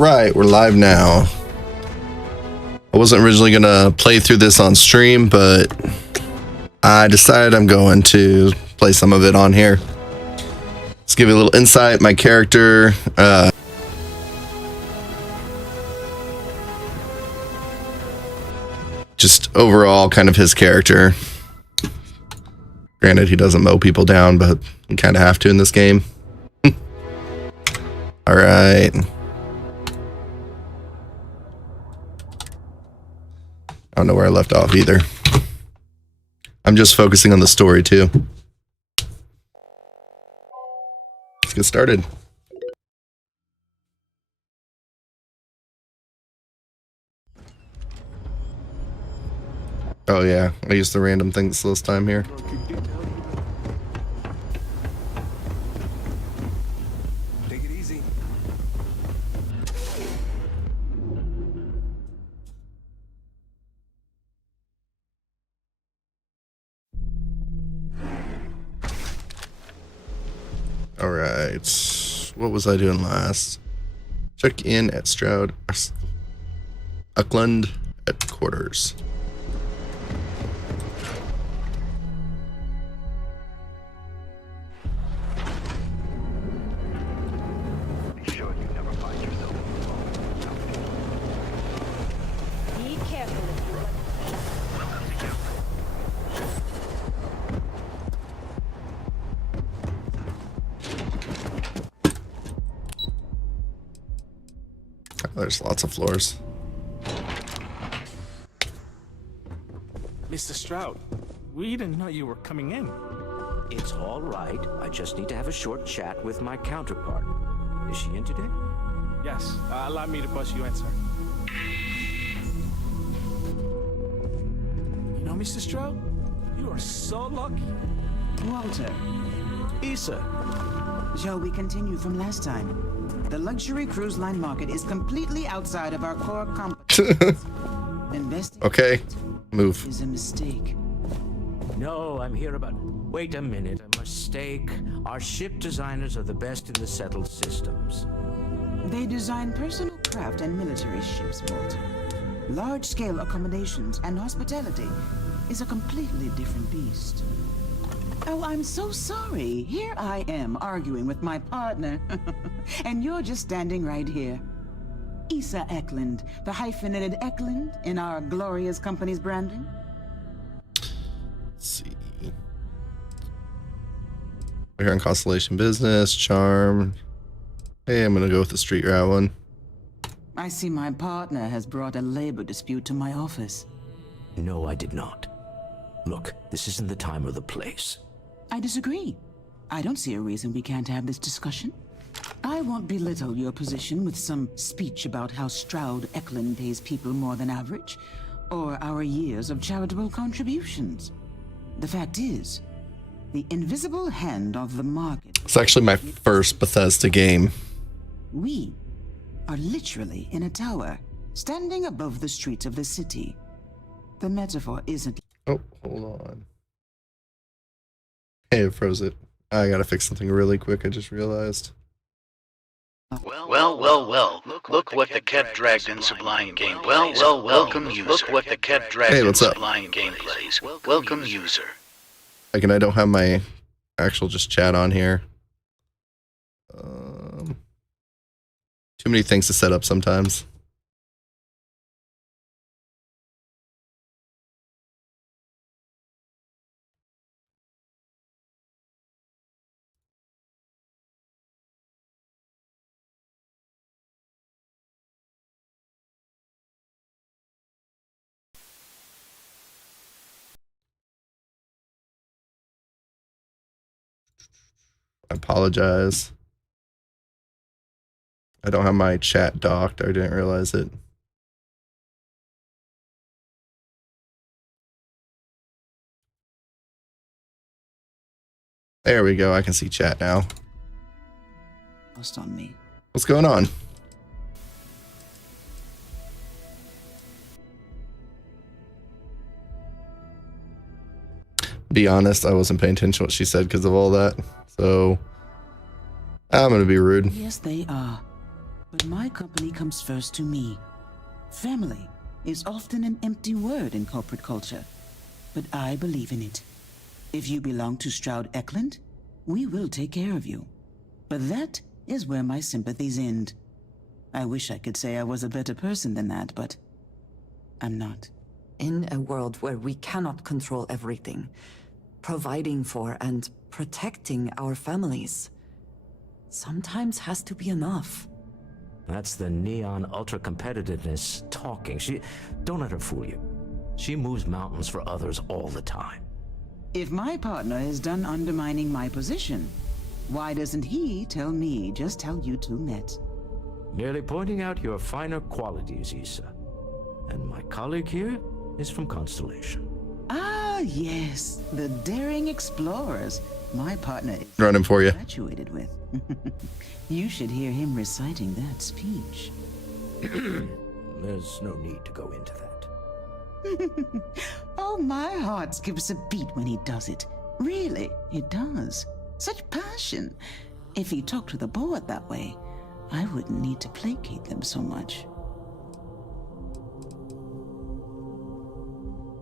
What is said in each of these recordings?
Alright, we're live now. I wasn't originally going to play through this on stream, but I decided I'm going to play some of it on here. Let's give you a little insight. My character, just overall kind of his character. Granted, he doesn't mow people down, but you kind of have to in this game. Alright. I don't know where I left off either. I'm just focusing on the story too. Let's get started. Oh yeah, I used the random things this time here. Take it easy. Alright, what was I doing last? Check in at Stroud Eklund headquarters. Be sure you never find yourself Be careful if you There's lots of floors. Mr. Stroud, we didn't know you were coming in. It's all right. I just need to have a short chat with my counterpart. Is she in today? Yes, allow me to bust you in, sir. You know, Mr. Stroud, you are so lucky. Walter, Issa, shall we continue from last time? The luxury cruise line market is completely outside of our core competence. Investing Okay, move. is a mistake. No, I'm here about... Wait a minute. A mistake. Our ship designers are the best in the settled systems. They design personal craft and military ships, Walter. Large-scale accommodations and hospitality is a completely different beast. Oh, I'm so sorry. Here I am arguing with my partner. And you're just standing right here. Issa Eklund, the hyphenated Eklund in our glorious company's branding. Let's see. We're here on Constellation Business, Charm. Hey, I'm gonna go with the street route one. I see my partner has brought a labor dispute to my office. No, I did not. Look, this isn't the time or the place. I disagree. I don't see a reason we can't have this discussion. I won't belittle your position with some speech about how Stroud Eklund pays people more than average, or our years of charitable contributions. The fact is, the invisible hand of the market... It's actually my first Bethesda game. We are literally in a tower, standing above the streets of the city. The metaphor isn't... Oh, hold on. Hey, it froze it. I gotta fix something really quick, I just realized. Well. Look what the cat dragged in Sublime Gameplays. Welcome user. Look what the cat dragged in Sublime Gameplays. Welcome user. Like, and I don't have my actual just chat on here. Too many things to set up sometimes. I apologize. I don't have my chat docked. I didn't realize it. There we go. I can see chat now. Lost on me. What's going on? Be honest, I wasn't paying attention to what she said because of all that. So I'm gonna be rude. Yes, they are. But my company comes first to me. Family is often an empty word in corporate culture, but I believe in it. If you belong to Stroud Eklund, we will take care of you. But that is where my sympathies end. I wish I could say I was a better person than that, but I'm not. In a world where we cannot control everything, providing for and protecting our families sometimes has to be enough. That's the Neon ultra-competitiveness talking. Don't let her fool you. She moves mountains for others all the time. If my partner is done undermining my position, why doesn't he tell me just how you two met? Merely pointing out your finer qualities, Issa. And my colleague here is from Constellation. Ah, yes, the daring explorers my partner is Running for you. graduated with. You should hear him reciting that speech. There's no need to go into that. Oh, my heart skips a beat when he does it. Really, it does. Such passion. If he talked to the board that way, I wouldn't need to placate them so much.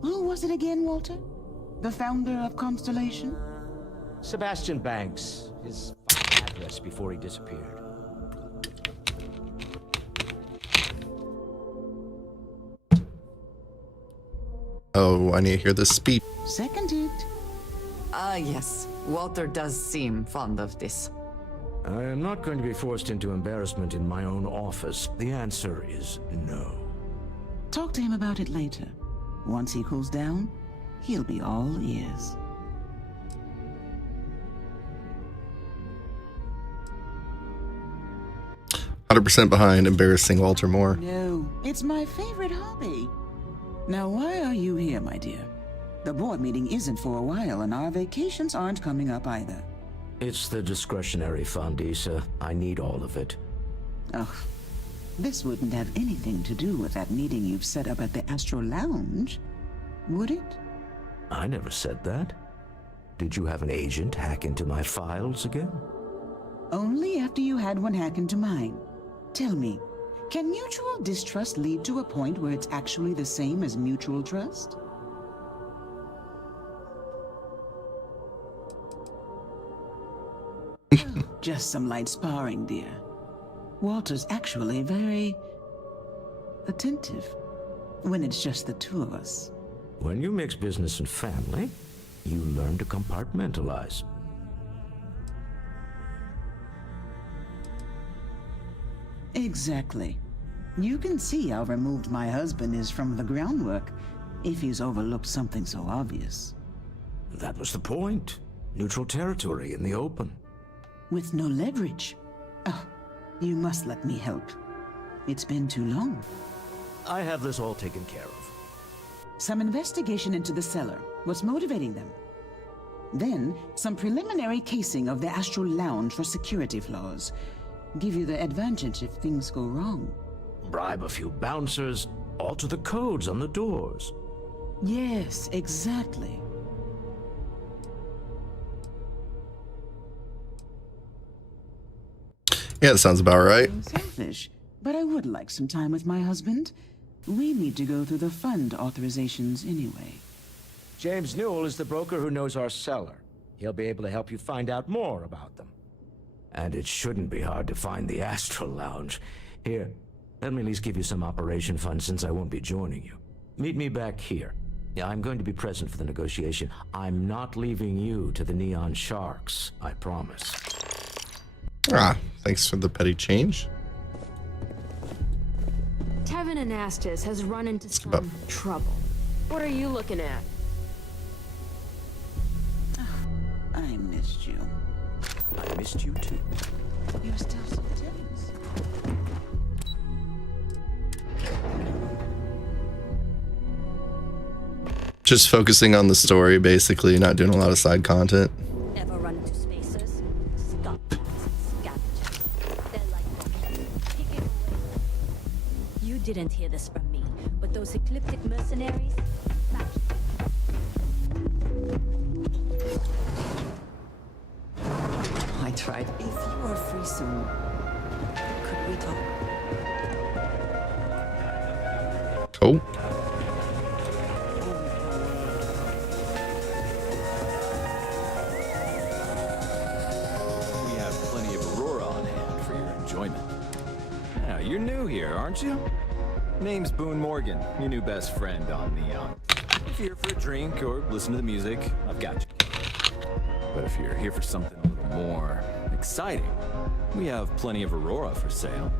Who was it again, Walter? The founder of Constellation? Sebastian Banks. His address before he disappeared. Oh, I need to hear this speech. Seconded. Ah, yes. Walter does seem fond of this. I am not going to be forced into embarrassment in my own office. The answer is no. Talk to him about it later. Once he cools down, he'll be all ears. %, behind embarrassing Walter Moore. No, it's my favorite hobby. Now, why are you here, my dear? The board meeting isn't for a while, and our vacations aren't coming up either. It's the discretionary fund, Issa. I need all of it. Ugh, this wouldn't have anything to do with that meeting you've set up at the Astro Lounge, would it? I never said that. Did you have an agent hack into my files again? Only after you had one hack into mine. Tell me, can mutual distrust lead to a point where it's actually the same as mutual trust? Just some light sparring, dear. Walter's actually very attentive when it's just the two of us. When you mix business and family, you learn to compartmentalize. Exactly. You can see how removed my husband is from the groundwork if he's overlooked something so obvious. That was the point. Neutral territory in the open. With no leverage. Oh, you must let me help. It's been too long. I have this all taken care of. Some investigation into the cellar. What's motivating them? Then, some preliminary casing of the Astral Lounge for security flaws. Give you the advantage if things go wrong. Bribe a few bouncers, alter the codes on the doors. Yes, exactly. Yeah, that sounds about right. I'm selfish, but I would like some time with my husband. We need to go through the fund authorizations anyway. James Newell is the broker who knows our cellar. He'll be able to help you find out more about them. And it shouldn't be hard to find the Astral Lounge. Here, let me at least give you some operation funds since I won't be joining you. Meet me back here. Yeah, I'm going to be present for the negotiation. I'm not leaving you to the Neon Sharks, I promise. Ah, thanks for the petty change. Tevin Anastas has run into some trouble. What are you looking at? I missed you. I missed you too. You're still so tense. Just focusing on the story, basically, not doing a lot of side content. Ever run into spacers? Scavengers. They're like picking away. You didn't hear this from me, but those ecliptic mercenaries. I tried. If you are free soon, Could we talk? Cool. We have plenty of Aurora on hand for your enjoyment. Yeah, you're new here, aren't you? Name's Boone Morgan, your new best friend on Neon. If you're here for a drink or listen to the music, I've got you. But if you're here for something a little more exciting, we have plenty of Aurora for sale.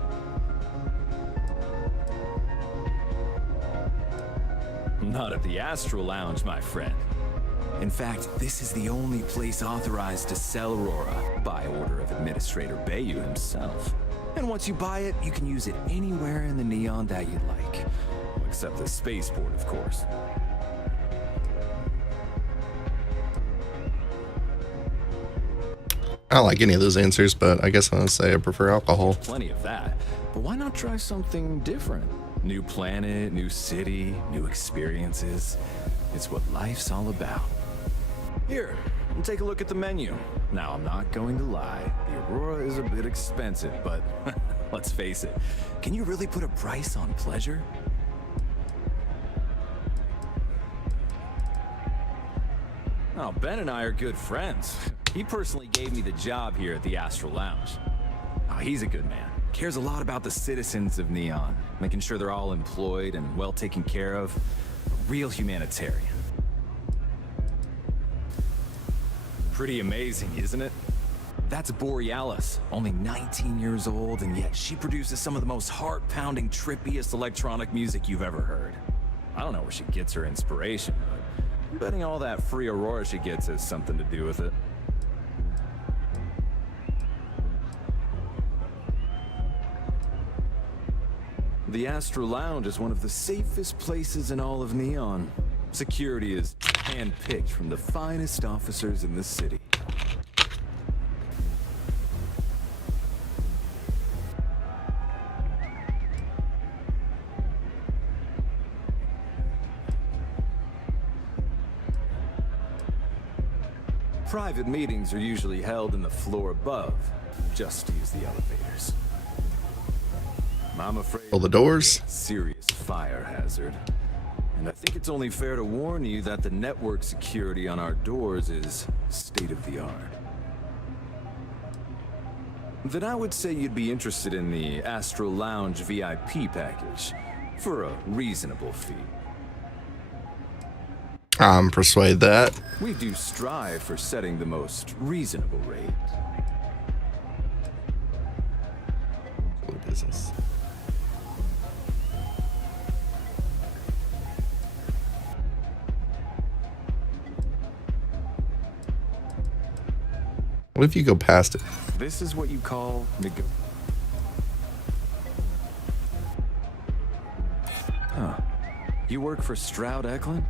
Not at the Astral Lounge, my friend. In fact, this is the only place authorized to sell Aurora by order of Administrator Bayou himself. And once you buy it, you can use it anywhere in the Neon that you like. Except the spaceport, of course. I don't like any of those answers, but I guess I'm gonna say I prefer alcohol. Plenty of that. But why not try something different? New planet, new city, new experiences. It's what life's all about. Here, take a look at the menu. Now, I'm not going to lie. The Aurora is a bit expensive, but let's face it. Can you really put a price on pleasure? Oh, Ben and I are good friends. He personally gave me the job here at the Astral Lounge. Oh, he's a good man. Cares a lot about the citizens of Neon, making sure they're all employed and well taken care of. A real humanitarian. Pretty amazing, isn't it? That's Borealis, only 19 years old, and yet she produces some of the most heart-pounding, trippiest electronic music you've ever heard. I don't know where she gets her inspiration, but I'm betting all that free Aurora she gets has something to do with it. The Astral Lounge is one of the safest places in all of Neon. Security is handpicked from the finest officers in the city. Private meetings are usually held in the floor above. Just use the elevators. I'm afraid All the doors. serious fire hazard. And I think it's only fair to warn you that the network security on our doors is state of the art. Then I would say you'd be interested in the Astral Lounge VIP package for a reasonable fee. I'm persuade that. We do strive for setting the most reasonable rate. Cool business. What if you go past it? This is what you call Huh. You work for Stroud Eklund?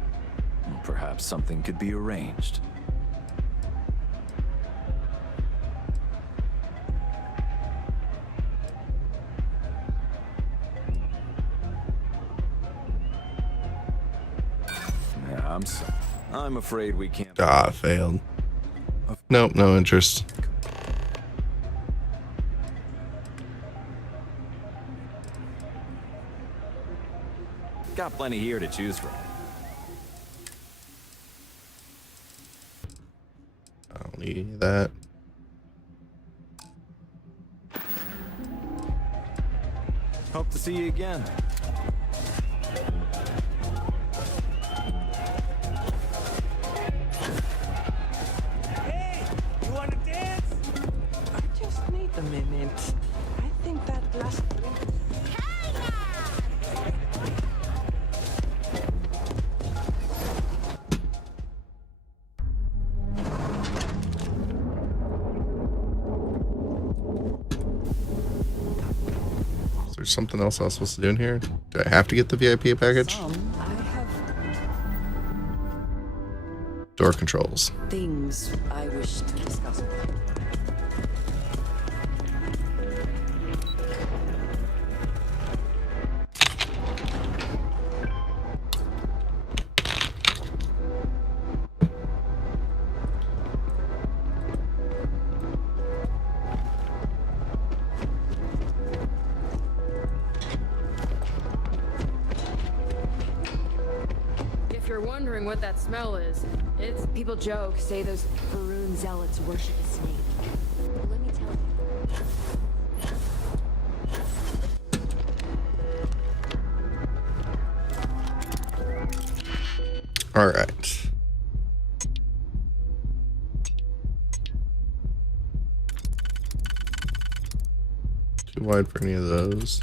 Perhaps something could be arranged. Yeah, I'm afraid we can't. Ah, failed. Nope, no interest. Got plenty here to choose from. I don't need that. Hope to see you again. Hey, you want to dance? Just need a minute. I think that last drink. Is there something else I was supposed to do in here? Do I have to get the VIP package? I have Door controls. things I wish to discuss. wondering what that smell is, it's... People joke, say those Faroon zealots worship a snake. But let me tell you. All right. Too wide for any of those.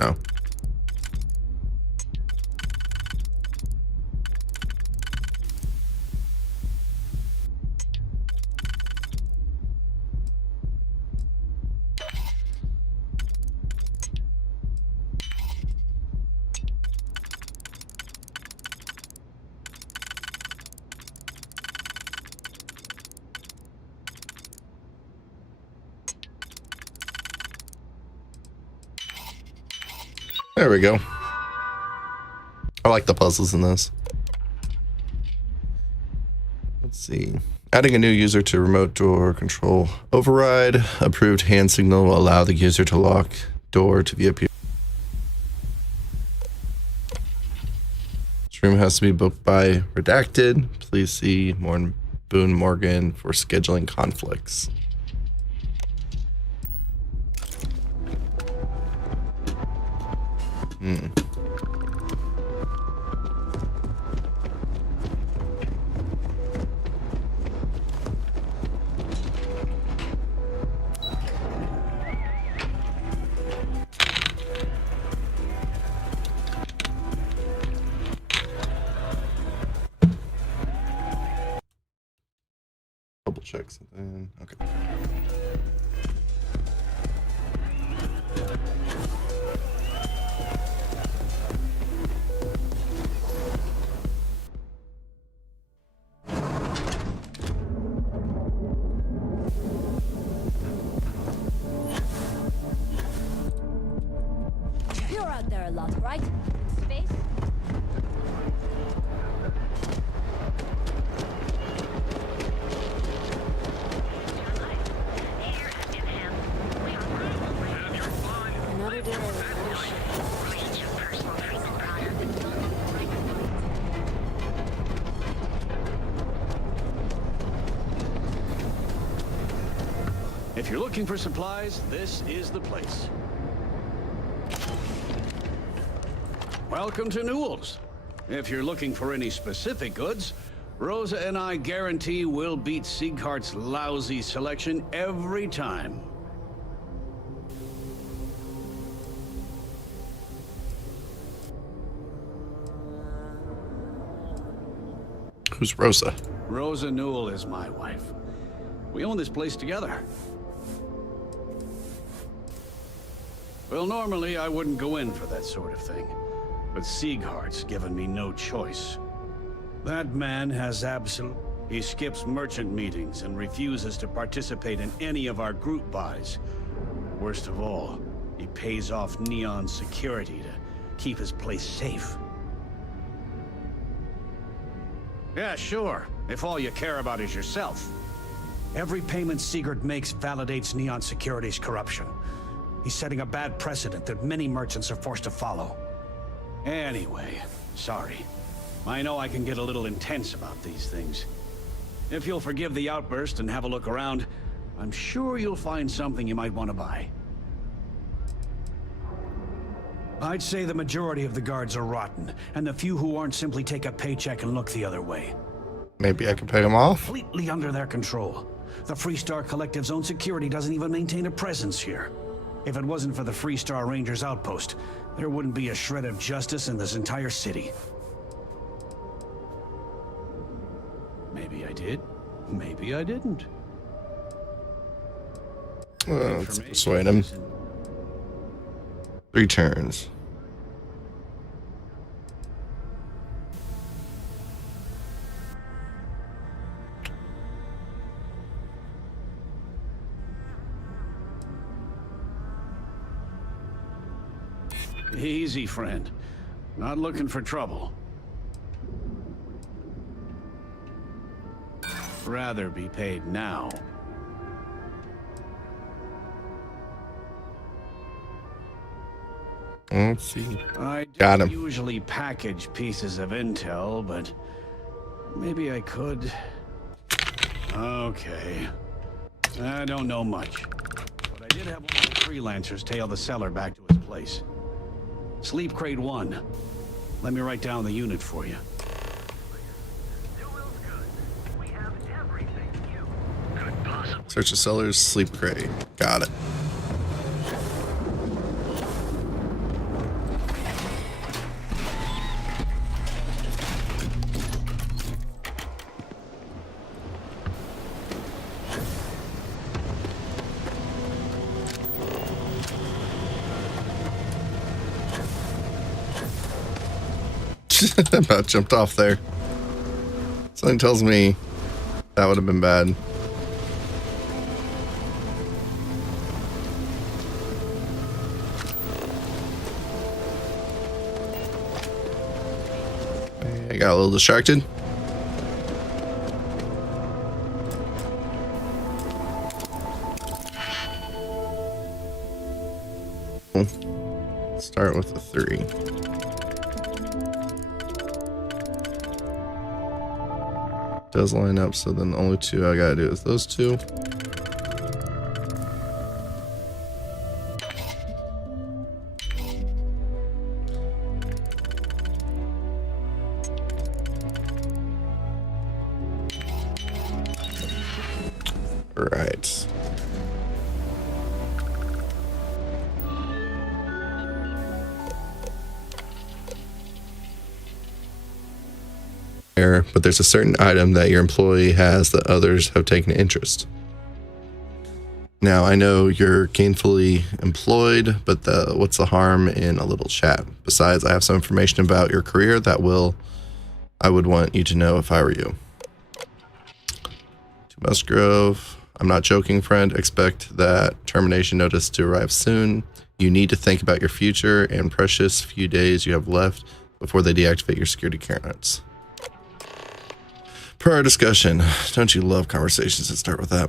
Oh. There we go. I like the puzzles in this. Let's see. Adding a new user to remote door control override. Approved hand signal will allow the user to lock door to VIP. This room has to be booked by redacted. Please see Boone Morgan for scheduling conflicts. Double check something. Okay. You're out there a lot, right? In space? Another day, another ship. If you're looking for supplies, this is the place. Welcome to Newell's. If you're looking for any specific goods, Rosa and I guarantee we'll beat Sieghart's lousy selection every time. Who's Rosa? Rosa Newell is my wife. We own this place together. Well, normally I wouldn't go in for that sort of thing, but Sieghart's given me no choice. That man has he skips merchant meetings and refuses to participate in any of our group buys. Worst of all, he pays off Neon security to keep his place safe. Yeah, sure, if all you care about is yourself. Every payment Siegert makes validates Neon Security's corruption. He's setting a bad precedent that many merchants are forced to follow. Anyway, sorry. I know I can get a little intense about these things. If you'll forgive the outburst and have a look around, I'm sure you'll find something you might want to buy. I'd say the majority of the guards are rotten, and the few who aren't simply take a paycheck and look the other way. Maybe I can pay them off? Completely under their control. The Freestar Collective's own security doesn't even maintain a presence here. If it wasn't for the Freestar Rangers outpost, there wouldn't be a shred of justice in this entire city. Maybe I did. Maybe I didn't. Well, let's persuade him. 3 turns. Easy, friend. Not looking for trouble. rather be paid now. Let's see. I Got don't him. usually package pieces of intel, but maybe I could. Okay. I don't know much, but I did have one of the freelancers tail the seller back to his place. Sleep Crate 1. Let me write down the unit for you. Search the seller's sleep crate. Got it. About jumped off there. Something tells me that would have been bad. I got a little distracted. Start with a 3. Does line up, so then the only 2 I gotta do is those 2. Right. But there's a certain item that your employee has that others have taken interest. Now, I know you're gainfully employed, but what's the harm in a little chat? Besides, I have some information about your career that I would want you to know if I were you. To Musgrove, I'm not joking, friend. Expect that termination notice to arrive soon. You need to think about your future and precious few days you have left before they deactivate your security clearance. Per our discussion, don't you love conversations that start with that?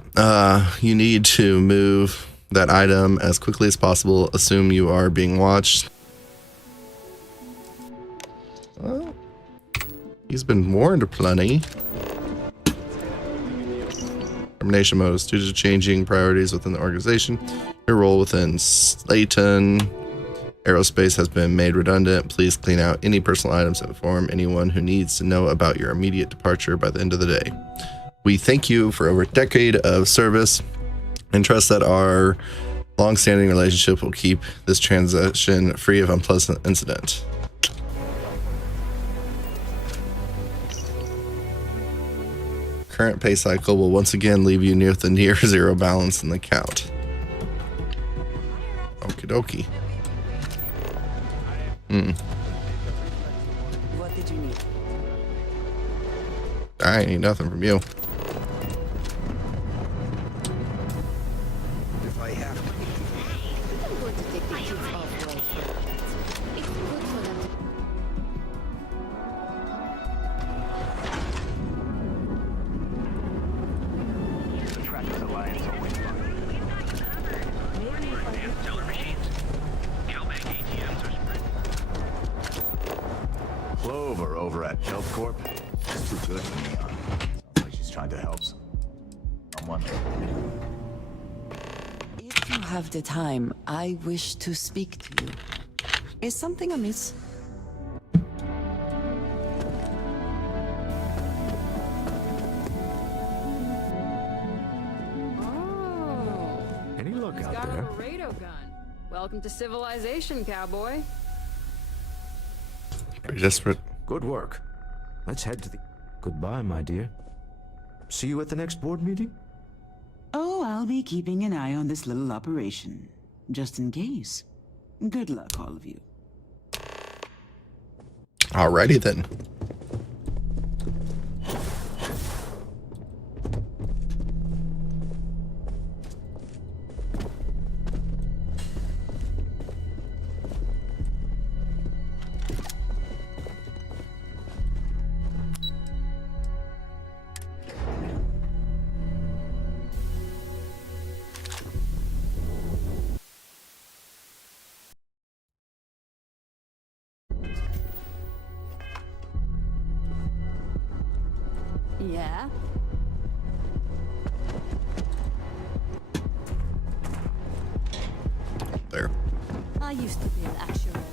You need to move that item as quickly as possible. Assume you are being watched. Well, he's been warned plenty. Termination mode is due to changing priorities within the organization. Your role within Slayton Aerospace has been made redundant. Please clean out any personal items and inform anyone who needs to know about your immediate departure by the end of the day. We thank you for over a decade of service and trust that our long-standing relationship will keep this transition free of unpleasant incident. Current pay cycle will once again leave you near the near zero balance in the account. Okie dokie. What did you need? I ain't need nothing from you. If I have to. I'm going to take the kids off world for a bit. It's good for them to... The Trackers Alliance always Teller machines. Cowbank ATMs are spread. Clover over at Health Corp. She's too good for me. Sounds like she's trying to help someone. If you have the time, I wish to speak to you. Is something amiss? Oh. Any luck He's out got there? a Laredo gun. Welcome to civilization, cowboy. Pretty desperate. Good work. Let's head to the... Goodbye, my dear. See you at the next board meeting? Oh, I'll be keeping an eye on this little operation, just in case. Good luck, all of you. Alrighty then. Yeah? There. I used to be an actuary.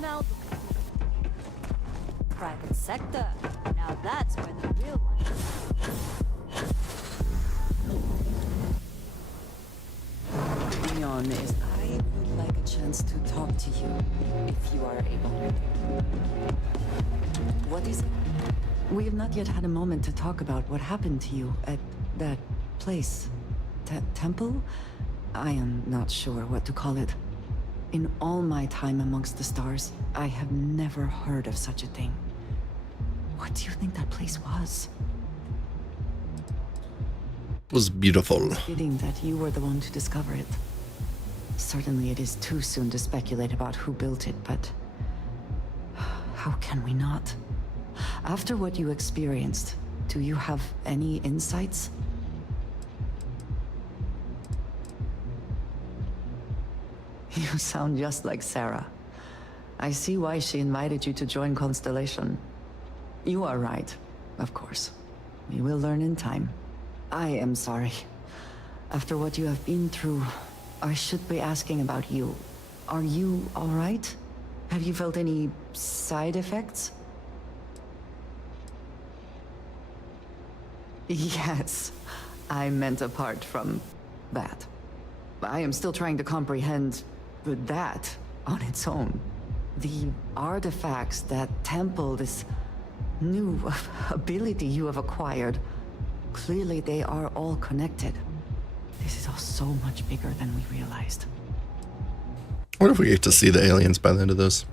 Now look at me. Private sector. Now that's where the real money is. Leon, I would like a chance to talk to you, if you are able. What is it? We have not yet had a moment to talk about what happened to you at that place. Temple? I am not sure what to call it. In all my time amongst the stars, I have never heard of such a thing. What do you think that place was? It was beautiful. It's fitting that you were the one to discover it. Certainly it is too soon to speculate about who built it, but how can we not? After what you experienced, do you have any insights? You sound just like Sarah. I see why she invited you to join Constellation. You are right, of course. We will learn in time. I am sorry. After what you have been through, I should be asking about you. Are you all right? Have you felt any side effects? Yes, I meant apart from that. I am still trying to comprehend that on its own. The artifacts, that temple, this new ability you have acquired, clearly they are all connected. This is all so much bigger than we realized. What if we get to see the aliens by the end of this?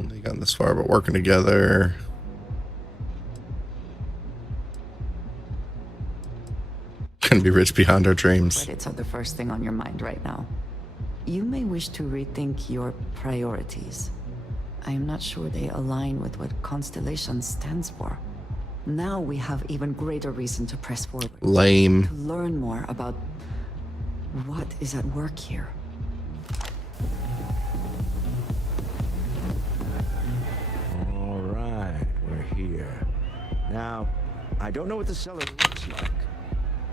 Only gotten this far, but working together. Can be rich beyond our dreams. Credits are the first thing on your mind right now. You may wish to rethink your priorities. I am not sure they align with what Constellation stands for. Now we have even greater reason to press forward. Lame. To learn more about what is at work here. All right, we're here. Now, I don't know what the cellar looks like,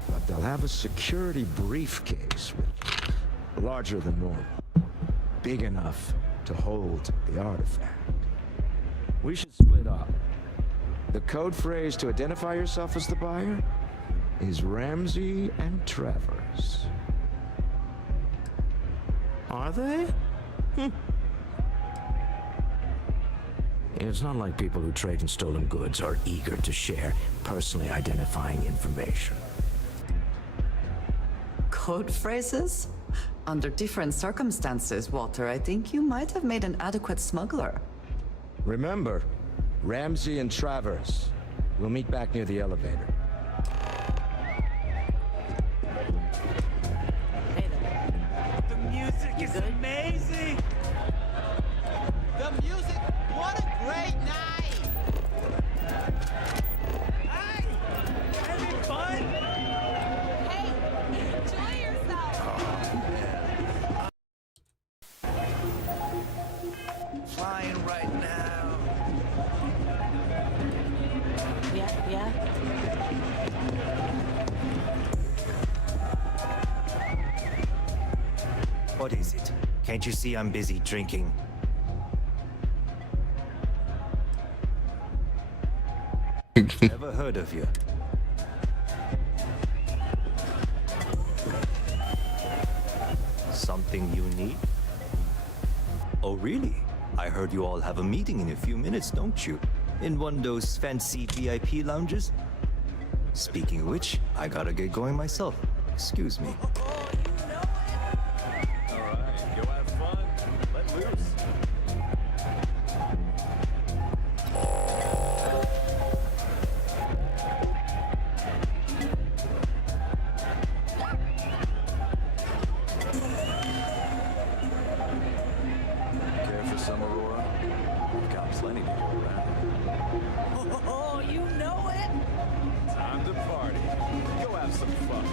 but they'll have a security briefcase with larger than normal, big enough to hold the artifact. We should split up. The code phrase to identify yourself as the buyer is Ramsey and Travers. Are they? It's not like people who trade in stolen goods are eager to share personally identifying information. Code phrases? Under different circumstances, Walter, I think you might have made an adequate smuggler. Remember, Ramsey and Travers. We'll meet back near the elevator. Hey there. The music is amazing! The music, what a great night! Hey! Having fun? Hey, enjoy yourself! Flying right now. Yeah? What is it? Can't you see I'm busy drinking? Never heard of you. Something you need? Oh, really? I heard you all have a meeting in a few minutes, don't you? In one of those fancy VIP lounges? Speaking of which, I gotta get going myself. Excuse me. Alright, go have fun. Let loose. Care for some Aurora? We've got plenty to go around. Oh, you know it! Time to party. Go have some fun.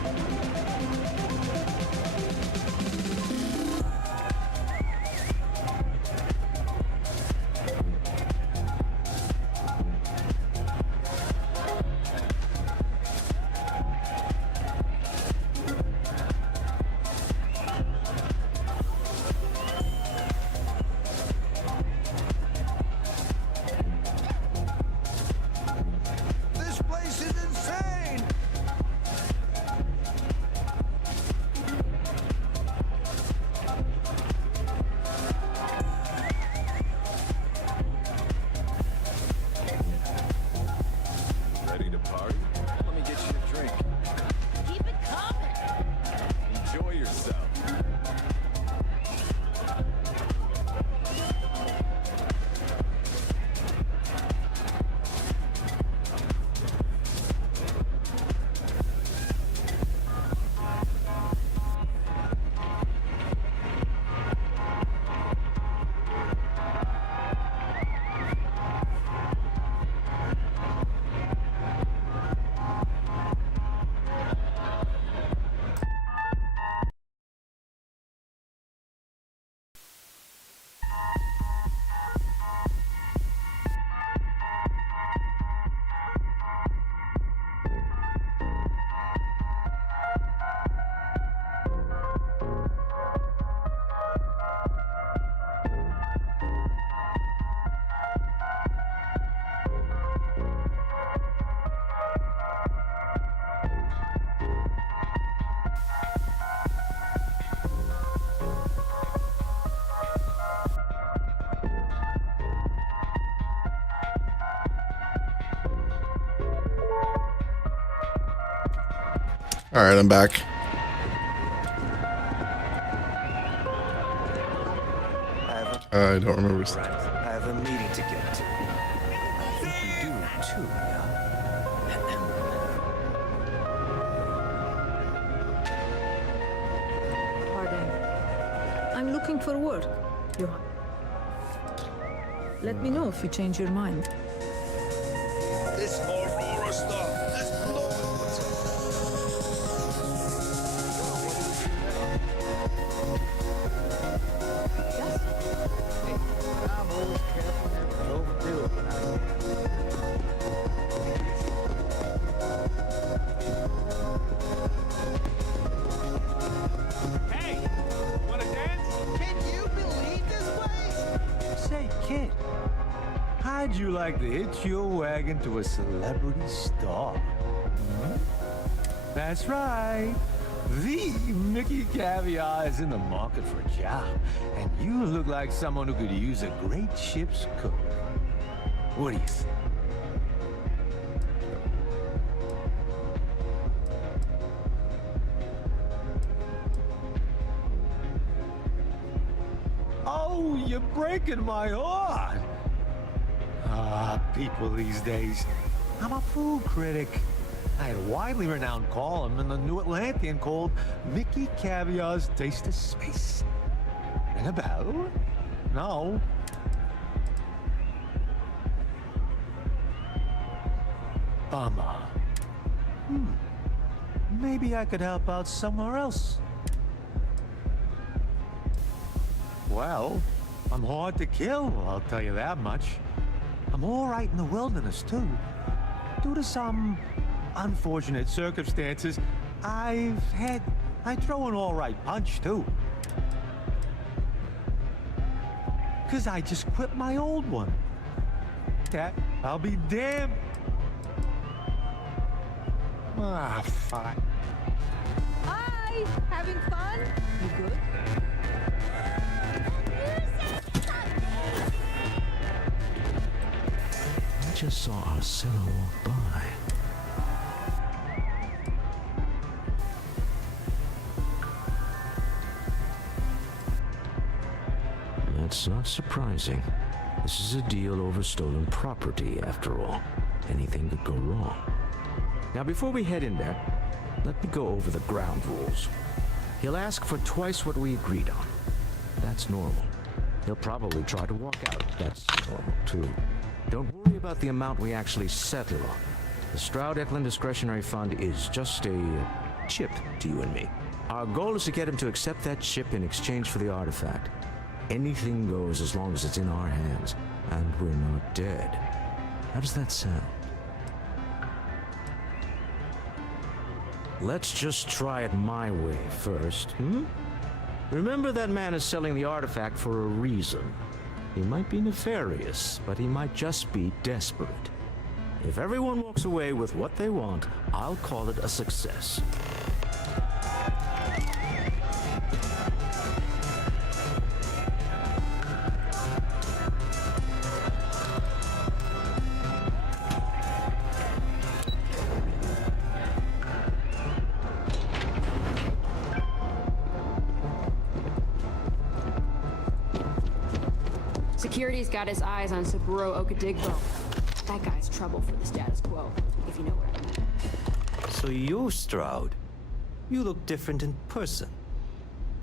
All right, I'm back. I don't remember. Right. I have a meeting to get to. I think you do too, yeah? Pardon. I'm looking for work, Johan. Let me know if you change your mind. This Aurora stuff. This I'm always careful never to overdo it when I Hey, wanna dance? Can you believe this place? Say, kid, how'd you like to hitch your wagon to a celebrity star? Hmm? That's right. The Mickey Caviar is in the market for a job, and you look like someone who could use a great ship's cook. What do you think? Oh, you're breaking my heart. Ah, people these days. I'm a food critic. I had a widely renowned column in the New Atlantean called Mickey Caviar's Taste of Space. Ring a bell? No. Bummer. Maybe I could help out somewhere else. Well, I'm hard to kill, I'll tell you that much. I'm all right in the wilderness, too. Due to some unfortunate circumstances, I throw an all right punch, too. 'Cause I just quit my old one. That, I'll be damned. Ah, fine. Hi! Having fun? You good? I just saw Arcilla walk by. That's not surprising. This is a deal over stolen property, after all. Anything could go wrong. Now, before we head in there, let me go over the ground rules. He'll ask for twice what we agreed on. That's normal. He'll probably try to walk out. That's normal, too. Don't worry about the amount we actually settle on. The Stroud-Eklund Discretionary Fund is just a chip to you and me. Our goal is to get him to accept that chip in exchange for the artifact. Anything goes as long as it's in our hands, and we're not dead. How does that sound? Let's just try it my way first, Remember, that man is selling the artifact for a reason. He might be nefarious, but he might just be desperate. If everyone walks away with what they want, I'll call it a success. Security's got his eyes on Saburo Okadigbo. That guy's trouble for the status quo, if you know what I mean. So you're Stroud. You look different in person.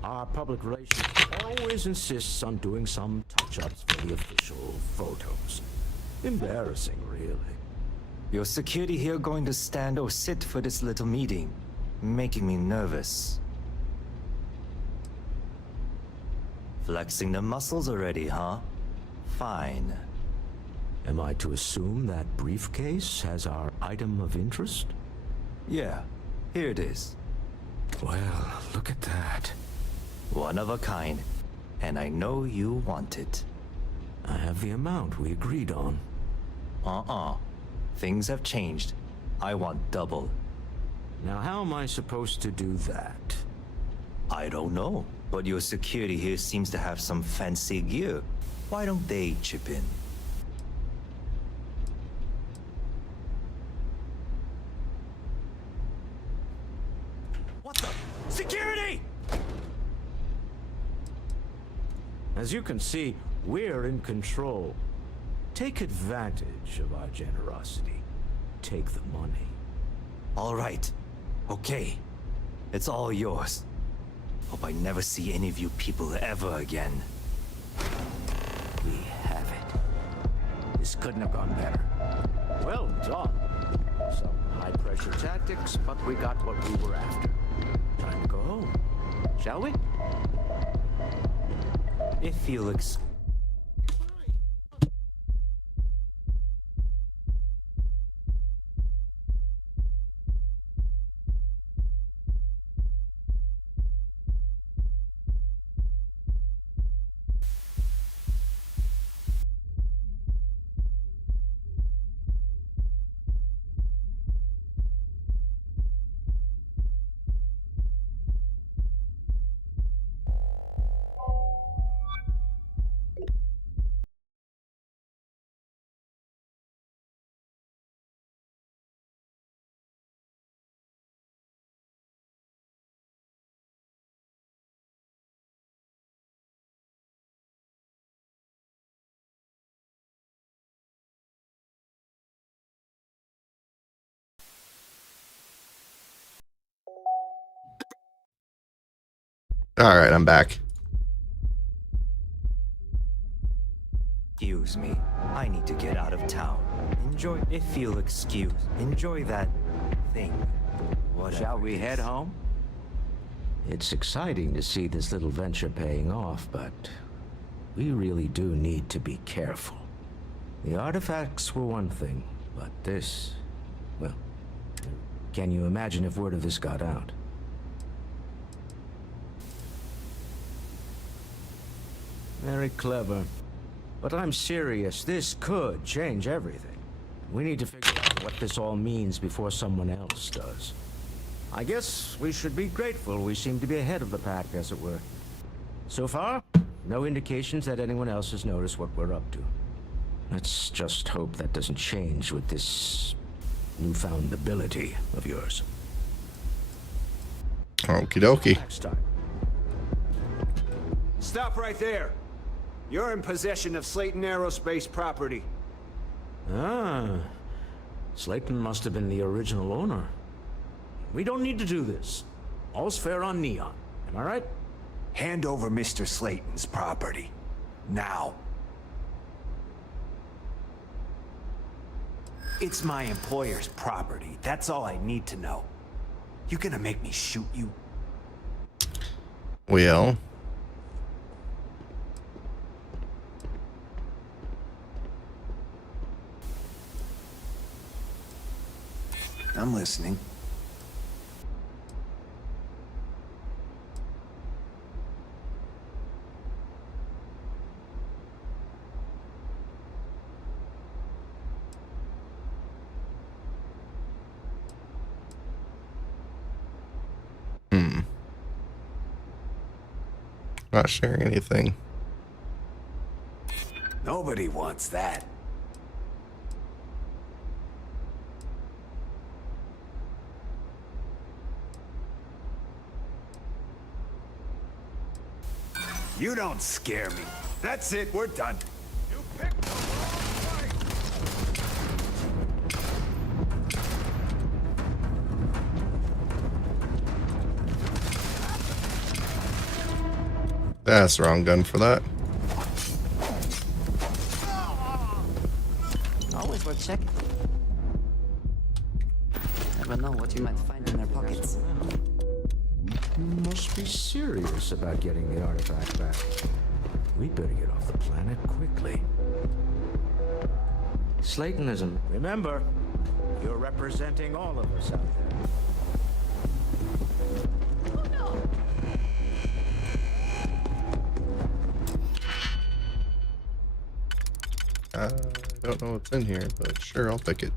Our public relations always insists on doing some touch-ups for the official photos. Embarrassing, really. Your security here going to stand or sit for this little meeting, making me nervous. Flexing the muscles already, huh? Fine. Am I to assume that briefcase has our item of interest? Yeah, here it is. Well, look at that. One of a kind, and I know you want it. I have the amount we agreed on. Things have changed. I want double. Now, how am I supposed to do that? I don't know, but your security here seems to have some fancy gear. Why don't they chip in? As you can see, we're in control. Take advantage of our generosity. Take the money. All right. Okay. It's all yours. Hope I never see any of you people ever again. We have it. This couldn't have gone better. Well done. Some high-pressure tactics, but we got what we were after. Time to go home, shall we? If you'll All right, I'm back. excuse me, I need to get out of town. If you'll enjoy that thing. Shall we head home? It's exciting to see this little venture paying off, but we really do need to be careful. The artifacts were one thing, but this, well, can you imagine if word of this got out? Very clever. But I'm serious, this could change everything. We need to figure out what this all means before someone else does. I guess we should be grateful we seem to be ahead of the pack, as it were. So far, no indications that anyone else has noticed what we're up to. Let's just hope that doesn't change with this newfound ability of yours. Okie dokie. Next time. Stop right there. You're in possession of Slayton Aerospace property. Ah. Slayton must have been the original owner. We don't need to do this. All's fair on Neon. Am I right? Hand over Mr. Slayton's property. Now. It's my employer's property. That's all I need to know. You gonna make me shoot you? Well. I'm listening. Not sharing anything. Nobody wants that. You don't scare me. That's it, we're done. You picked the wrong fight. That's the wrong gun for that. Always worth checking. Never know what you might find in their pockets. You must be serious about getting the artifact back. We'd better get off the planet quickly. Slaytonism. Remember, you're representing all of us out there. I don't know what's in here, but sure, I'll pick it.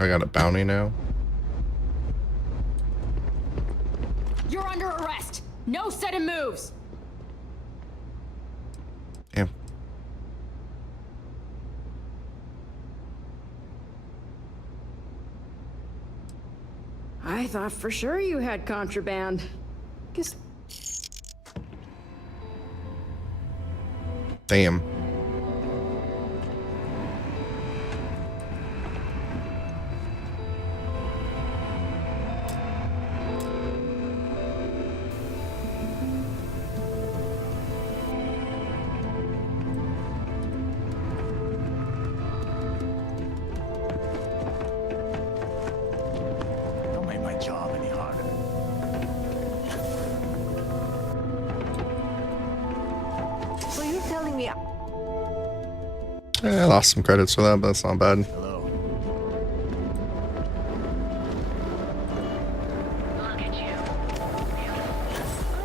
I got a bounty now. You're under arrest. No sudden moves. Damn. I thought for sure you had contraband. Guess. Damn. Don't make my job any harder. So you're telling me I lost some credits for that, but that's not bad. I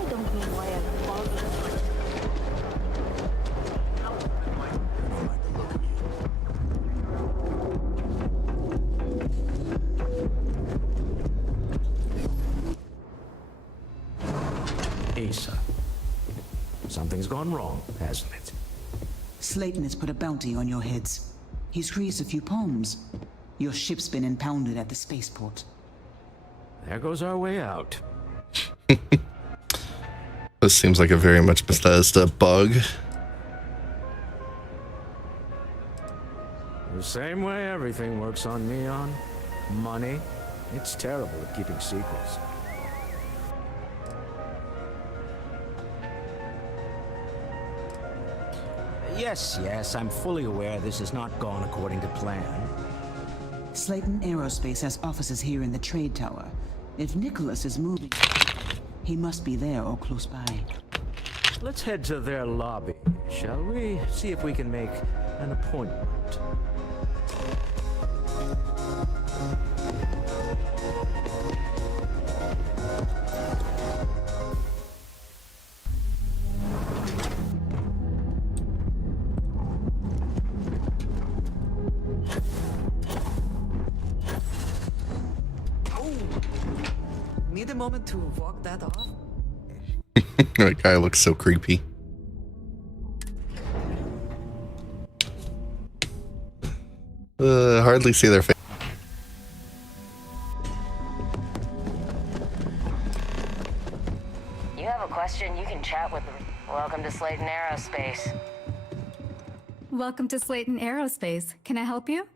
don't know why I'm bothered. Asa. Something's gone wrong, hasn't it? Slayton has put a bounty on your heads. He's greased a few palms. Your ship's been impounded at the spaceport. There goes our way out. This seems like a very much Bethesda bug. The same way everything works on Neon. Money. It's terrible at keeping secrets. Yes, I'm fully aware this has not gone according to plan. Slayton Aerospace has offices here in the trade tower. If Nicholas is moving, he must be there or close by. Let's head to their lobby, shall we? See if we can make an appointment. Need a moment to walk that off? That guy looks so creepy. Hardly see their face. You have a question, you can chat with them. Welcome to Slayton Aerospace. Welcome to Slayton Aerospace. Can I help you?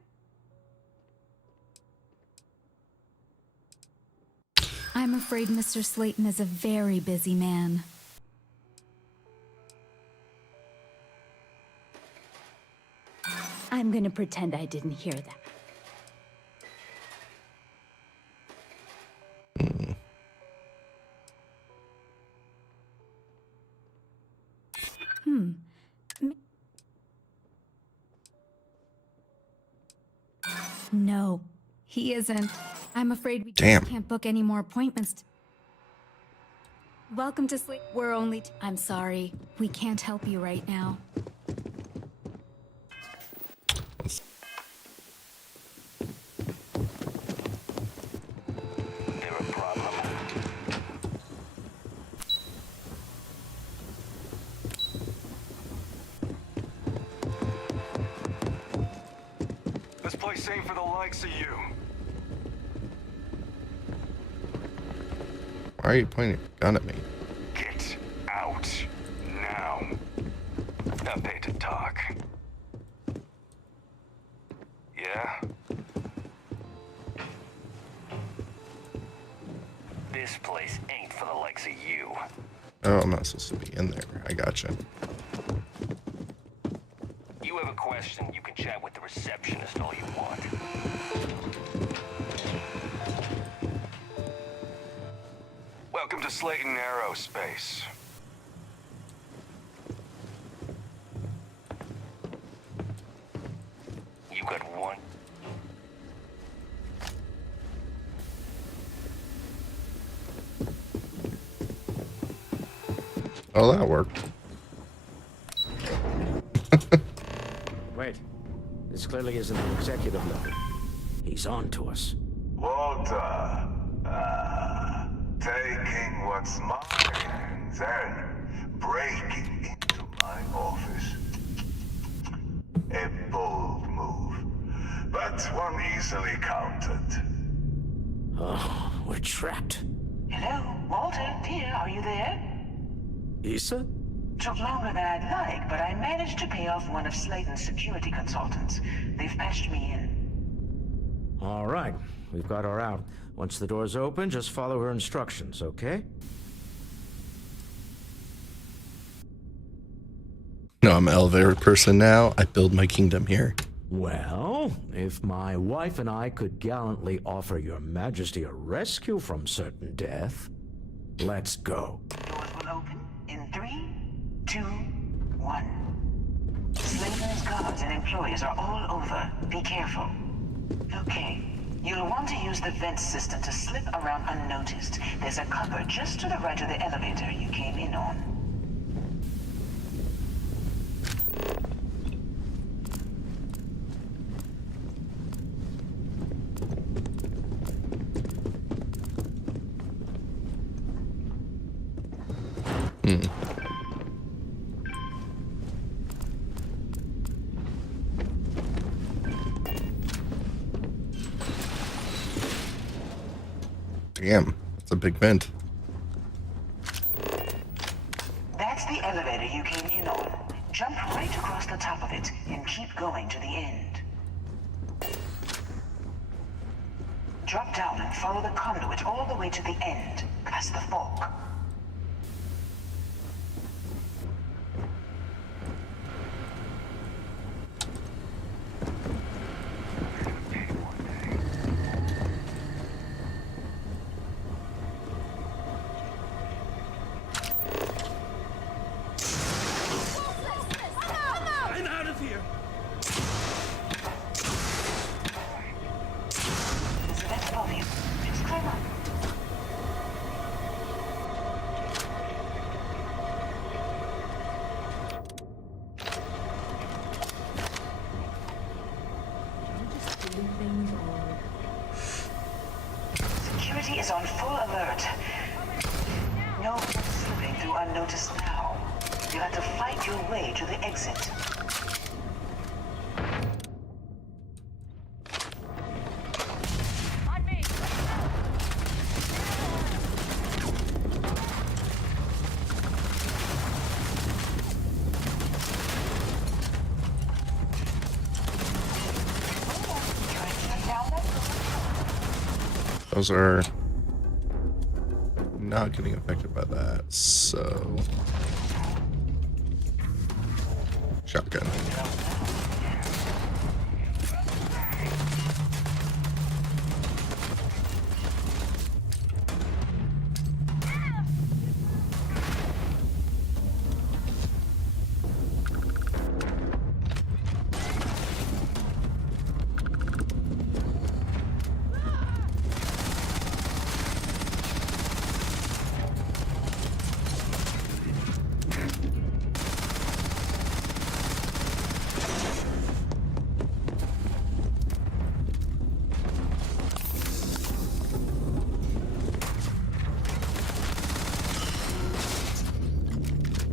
I'm afraid Mr. Slayton is a very busy man. I'm gonna pretend I didn't hear that. No, he isn't. I'm afraid we can't book any more appointments. Welcome to Sleep. We're only. I'm sorry. We can't help you right now. They're a problem. This place ain't for the likes of you. Why are you pointing a gun at me? Get out now. Not paid to talk. Yeah? This place ain't for the likes of you. Oh, I'm not supposed to be in there. I gotcha. You have a question, you can chat with the receptionist all you want. Welcome to Slayton Aerospace. You got one. Oh, that worked. Wait. This clearly isn't the executive level. He's on to us. Walter, taking what's mine, then breaking into my office. A bold move, but one easily countered. Oh, we're trapped. Hello, Walter, dear, are you there? Issa? Took longer than I'd like, but I managed to pay off one of Slayton's security consultants. They've patched me in. All right, we've got her out. Once the door's open, just follow her instructions, okay? No, I'm an elevator person now. I build my kingdom here. Well, if my wife and I could gallantly offer your majesty a rescue from certain death, let's go. Doors will open in 3, 2, 1. Slayton's guards and employees are all over. Be careful. Okay. You'll want to use the vent system to slip around unnoticed. There's a cupboard just to the right of the elevator you came in on. Damn, that's a big vent. That's the elevator you came in on. Jump right across the top of it and keep going to the end. Drop down and follow the conduit all the way to the end, past the fork. Security is on full alert. No one slipping through unnoticed now. You'll have to fight your way to the exit. Those are not getting affected by that, so shotgun.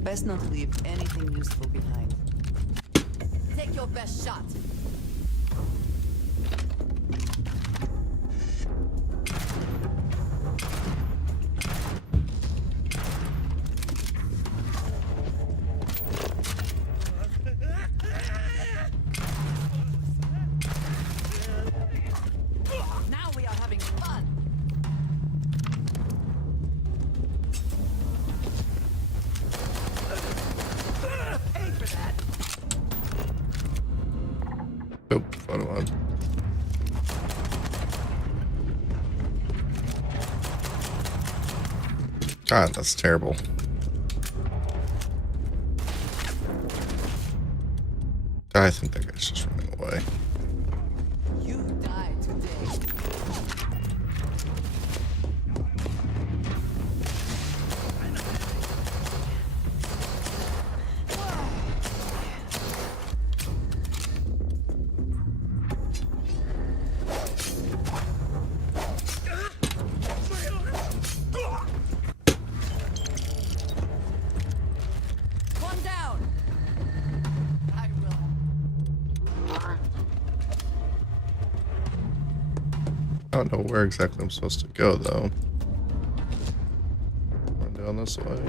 Best not to leave anything useful behind. Take your best shot. Now we are having fun. Oh, photo on. God, that's terrible. I think that guy's just running away. You die today. I don't know where exactly I'm supposed to go, though. Going down this way.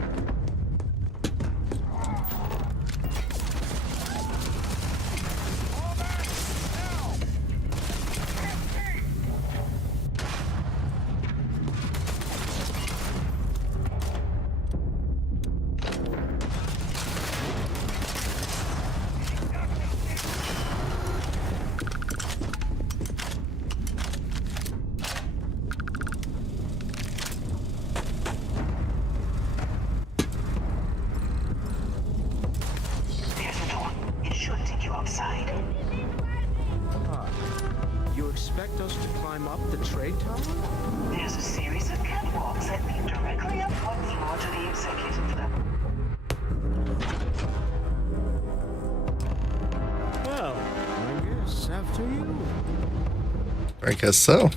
You expect us to climb up the trade tower? There's a series of catwalks that lead directly up one floor to the executive level. Well, I guess after you. I guess so.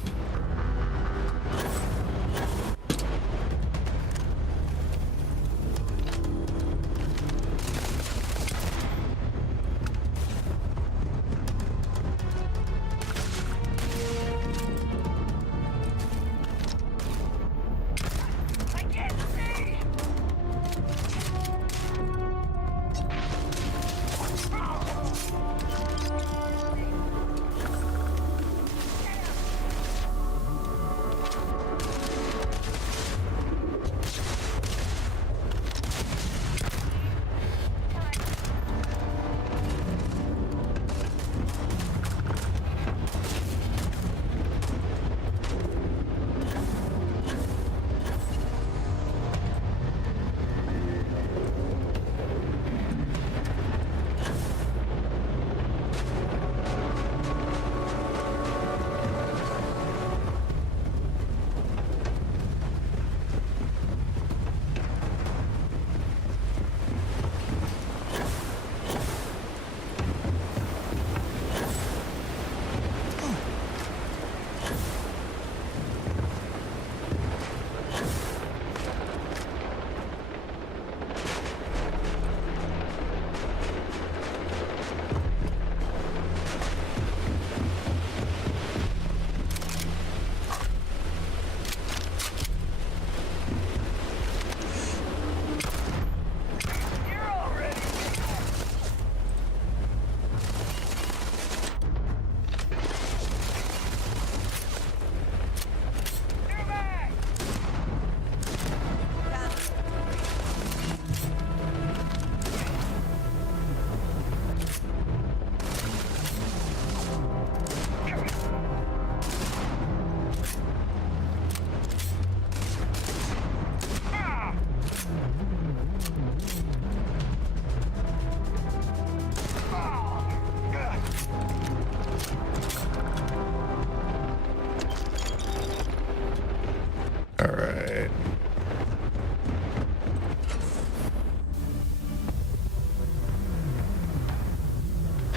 Alright.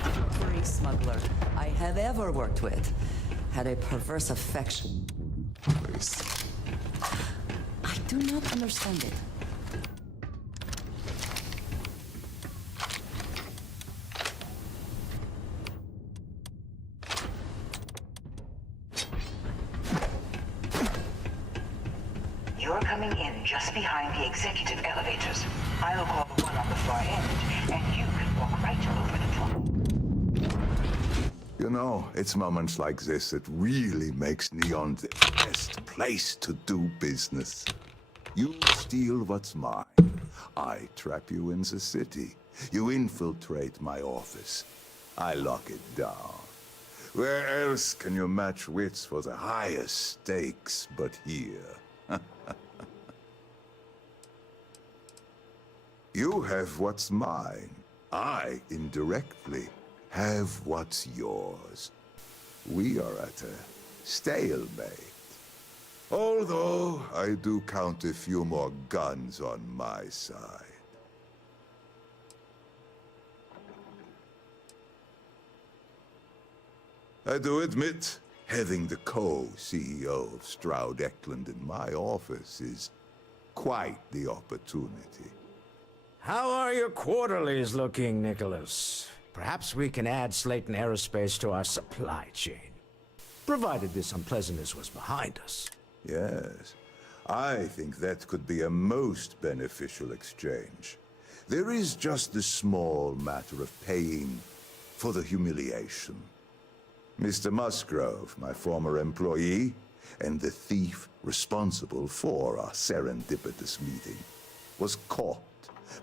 Every smuggler I have ever worked with had a perverse affection. I do not understand it. You're coming in just behind the executive elevators. I'll call the one on the far end, and you can walk right over the top. You know, it's moments like this that really makes Neon the best place to do business. You steal what's mine. I trap you in the city. You infiltrate my office. I lock it down. Where else can you match wits for the highest stakes but here? You have what's mine. I, indirectly, have what's yours. We are at a stalemate. Although, I do count a few more guns on my side. I do admit, having the co-CEO of Stroud Eklund in my office is quite the opportunity. How are your quarterlies looking, Nicholas? Perhaps we can add Slayton Aerospace to our supply chain. provided this unpleasantness was behind us. Yes, I think that could be a most beneficial exchange. There is just the small matter of paying for the humiliation. Mr. Musgrove, my former employee, and the thief responsible for our serendipitous meeting, was caught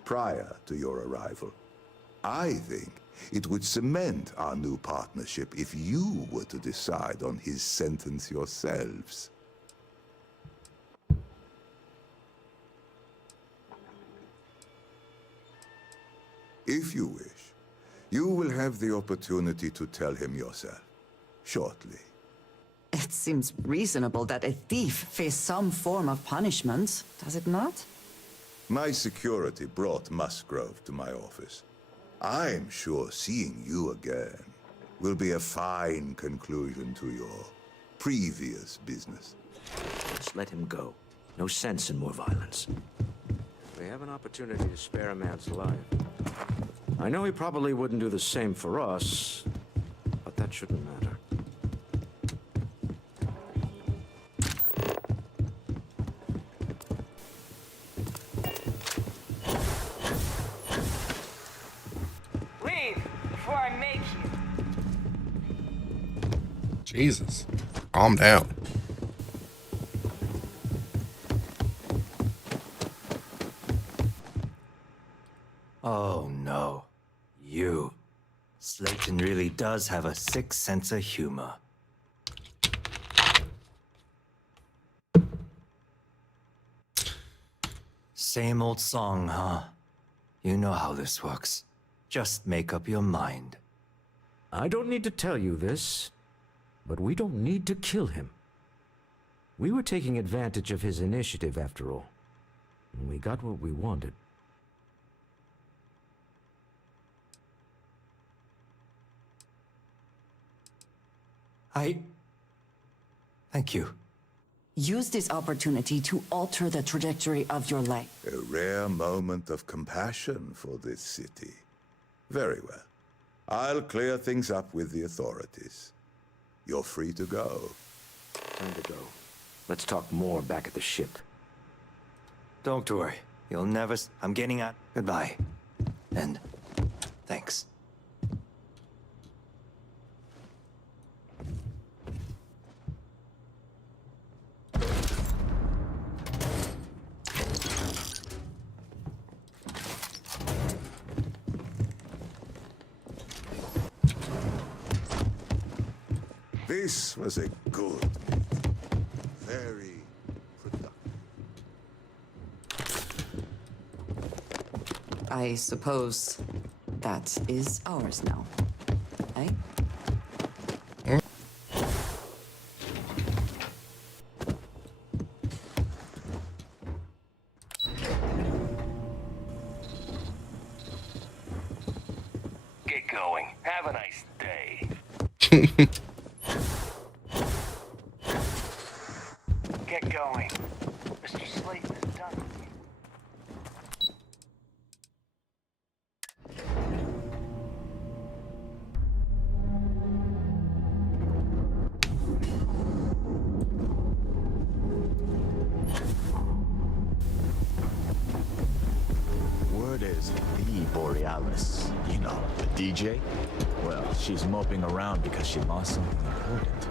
prior to your arrival. I think it would cement our new partnership if you were to decide on his sentence yourselves. If you wish, you will have the opportunity to tell him yourself, shortly. It seems reasonable that a thief face some form of punishment, does it not? My security brought Musgrove to my office. I'm sure seeing you again will be a fine conclusion to your previous business. Just let him go. No sense in more violence. We have an opportunity to spare a man's life. I know he probably wouldn't do the same for us, but that shouldn't matter. Leave before I make you. Jesus. Calm down. Oh no. You. Slayton really does have a sick sense of humor. Same old song, huh? You know how this works. Just make up your mind. I don't need to tell you this, but we don't need to kill him. We were taking advantage of his initiative, after all. And we got what we wanted. Thank you. Use this opportunity to alter the trajectory of your life. A rare moment of compassion for this city. Very well. I'll clear things up with the authorities. You're free to go. Time to go. Let's talk more back at the ship. Don't worry. You'll never... I'm getting out. Goodbye. And thanks. This was a good, very productive. I suppose that is ours now. Eh? Get going. Have a nice day. Get going. Mr. Slayton is done with you. Word is the Borealis. You know, the DJ? Well, she's moping around because she lost something important.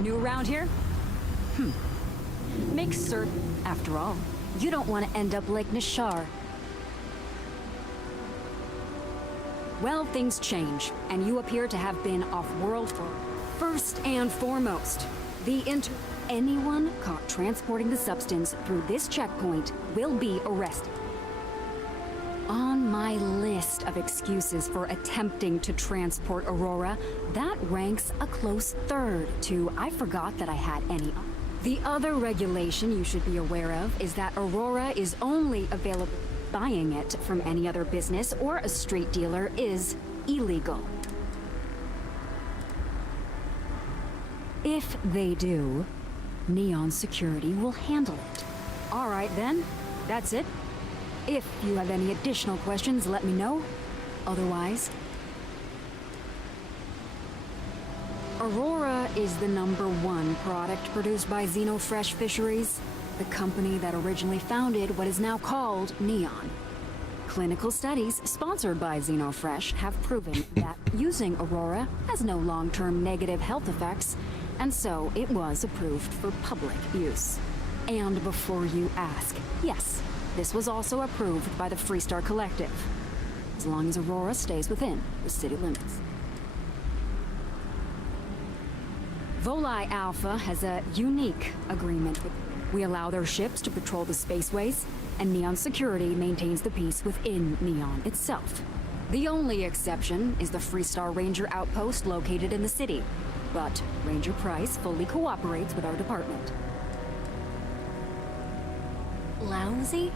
New around here? Makes certain, after all, you don't want to end up like Nishar. Well, things change, and you appear to have been off-world for first and foremost. Anyone caught transporting the substance through this checkpoint will be arrested. On my list of excuses for attempting to transport Aurora, that ranks a close third to I forgot that I had any. The other regulation you should be aware of is that Aurora is only available. Buying it from any other business or a street dealer is illegal. If they do, Neon Security will handle it. All right then, that's it. If you have any additional questions, let me know. Otherwise, Aurora is the #1 product produced by Xenofresh Fisheries, the company that originally founded what is now called Neon. Clinical studies sponsored by Xenofresh have proven that using Aurora has no long-term negative health effects, and so it was approved for public use. And before you ask, yes, this was also approved by the Freestar Collective, as long as Aurora stays within the city limits. Volii Alpha has a unique agreement with. We allow their ships to patrol the spaceways, and Neon Security maintains the peace within Neon itself. The only exception is the Freestar Ranger outpost located in the city, but Ranger Price fully cooperates with our department. Lousy?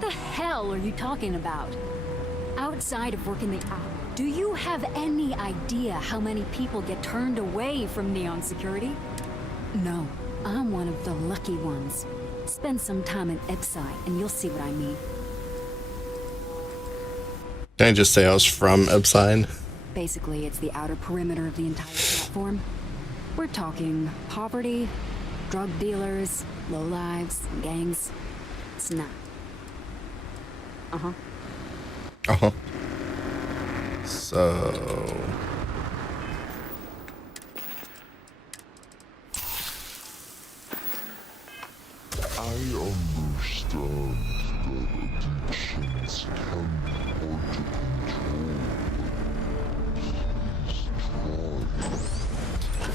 The hell are you talking about? Outside of working the hour, do you have any idea how many people get turned away from Neon Security? No, I'm one of the lucky ones. Spend some time in Epside and you'll see what I mean. Can I just say I was from Epside? Basically, it's the outer perimeter of the entire platform. We're talking poverty, drug dealers, lowlives, and gangs. It's not. Uh-huh. Uh-huh. So... I understand that addictions can be hard to control, but please try.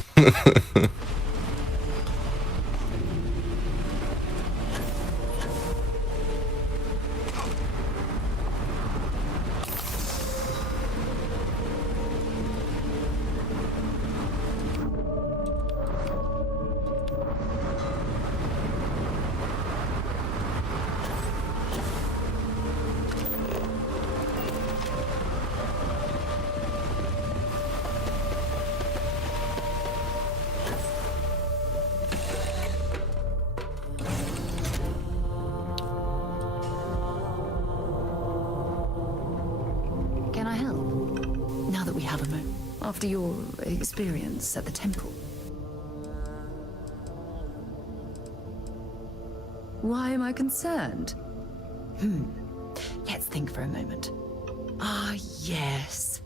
After your experience at the temple. Why am I concerned? Let's think for a moment. Ah, yes.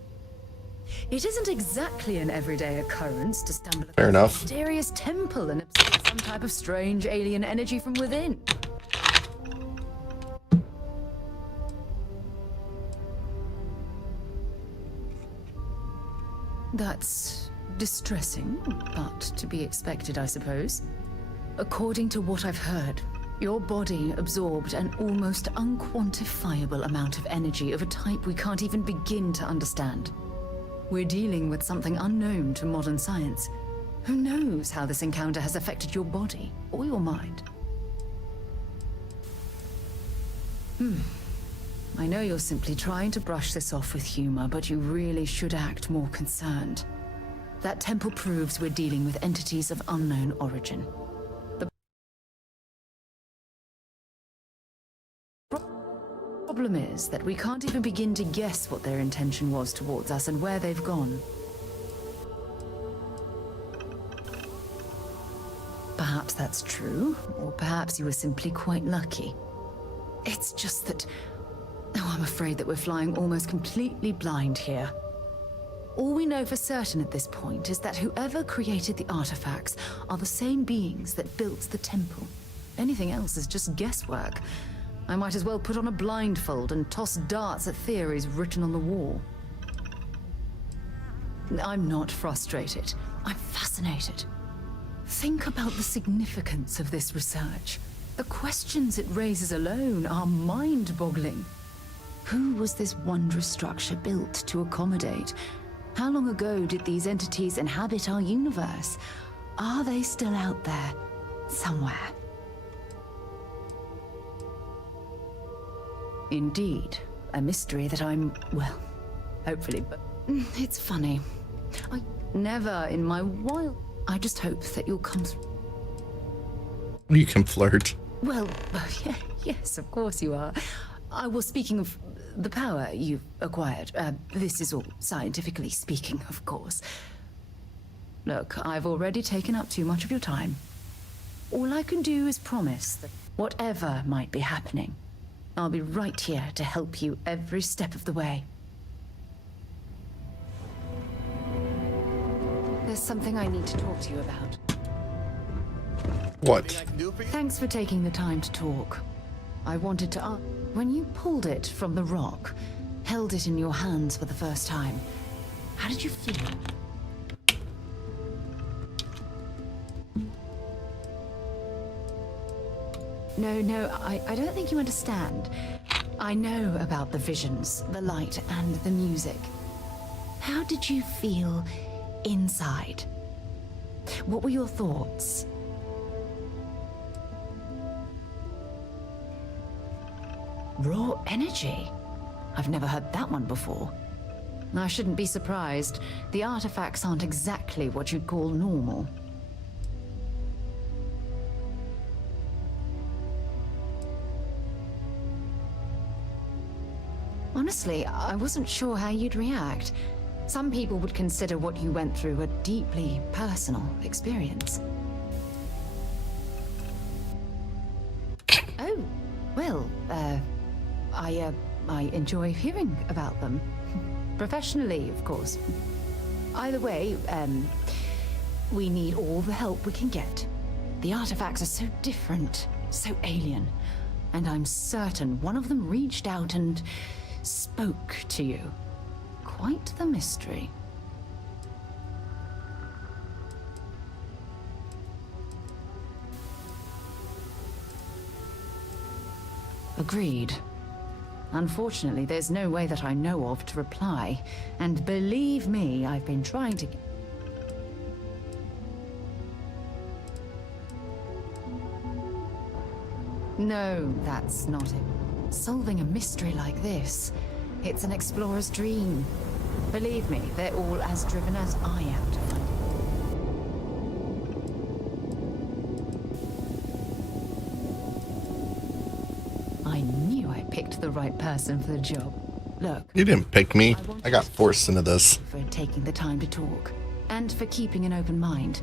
It isn't exactly an everyday occurrence to stumble Fair upon a enough. mysterious temple and absorb some type of strange alien energy from within. That's distressing, but to be expected, I suppose. According to what I've heard, your body absorbed an almost unquantifiable amount of energy of a type we can't even begin to understand. We're dealing with something unknown to modern science. Who knows how this encounter has affected your body or your mind? I know you're simply trying to brush this off with humor, but you really should act more concerned. That temple proves we're dealing with entities of unknown origin. The problem is that we can't even begin to guess what their intention was towards us and where they've gone. Perhaps that's true, or perhaps you were simply quite lucky. It's just that... Oh, I'm afraid that we're flying almost completely blind here. All we know for certain at this point is that whoever created the artifacts are the same beings that built the temple. Anything else is just guesswork. I might as well put on a blindfold and toss darts at theories written on the wall. I'm not frustrated. I'm fascinated. Think about the significance of this research. The questions it raises alone are mind-boggling. Who was this wondrous structure built to accommodate? How long ago did these entities inhabit our universe? Are they still out there, somewhere? Indeed, a mystery that I'm, well, hopefully, but it's funny. I never in my I just hope that you'll come through. You can flirt. Well, yeah, yes, of course you are. I was speaking of the power you've acquired. This is all scientifically speaking, of course. Look, I've already taken up too much of your time. All I can do is promise that whatever might be happening, I'll be right here to help you every step of the way. There's something I need to talk to you about. What? Thanks for taking the time to talk. I wanted to ask, when you pulled it from the rock, held it in your hands for the first time, how did you feel? No, I don't think you understand. I know about the visions, the light, and the music. How did you feel inside? What were your thoughts? Raw energy? I've never heard that one before. I shouldn't be surprised. The artifacts aren't exactly what you'd call normal. Honestly, I wasn't sure how you'd react. Some people would consider what you went through a deeply personal experience. Oh, well, I enjoy hearing about them. Professionally, of course. Either way, we need all the help we can get. The artifacts are so different, so alien, and I'm certain one of them reached out and spoke to you. Quite the mystery. Agreed. Unfortunately, there's no way that I know of to reply, and believe me, I've been trying to... No, that's not it. Solving a mystery like this, it's an explorer's dream. Believe me, they're all as driven as I am to find it. I knew I picked the right person for the job. Look. You didn't pick me. I got forced into this. For taking the time to talk, and for keeping an open mind.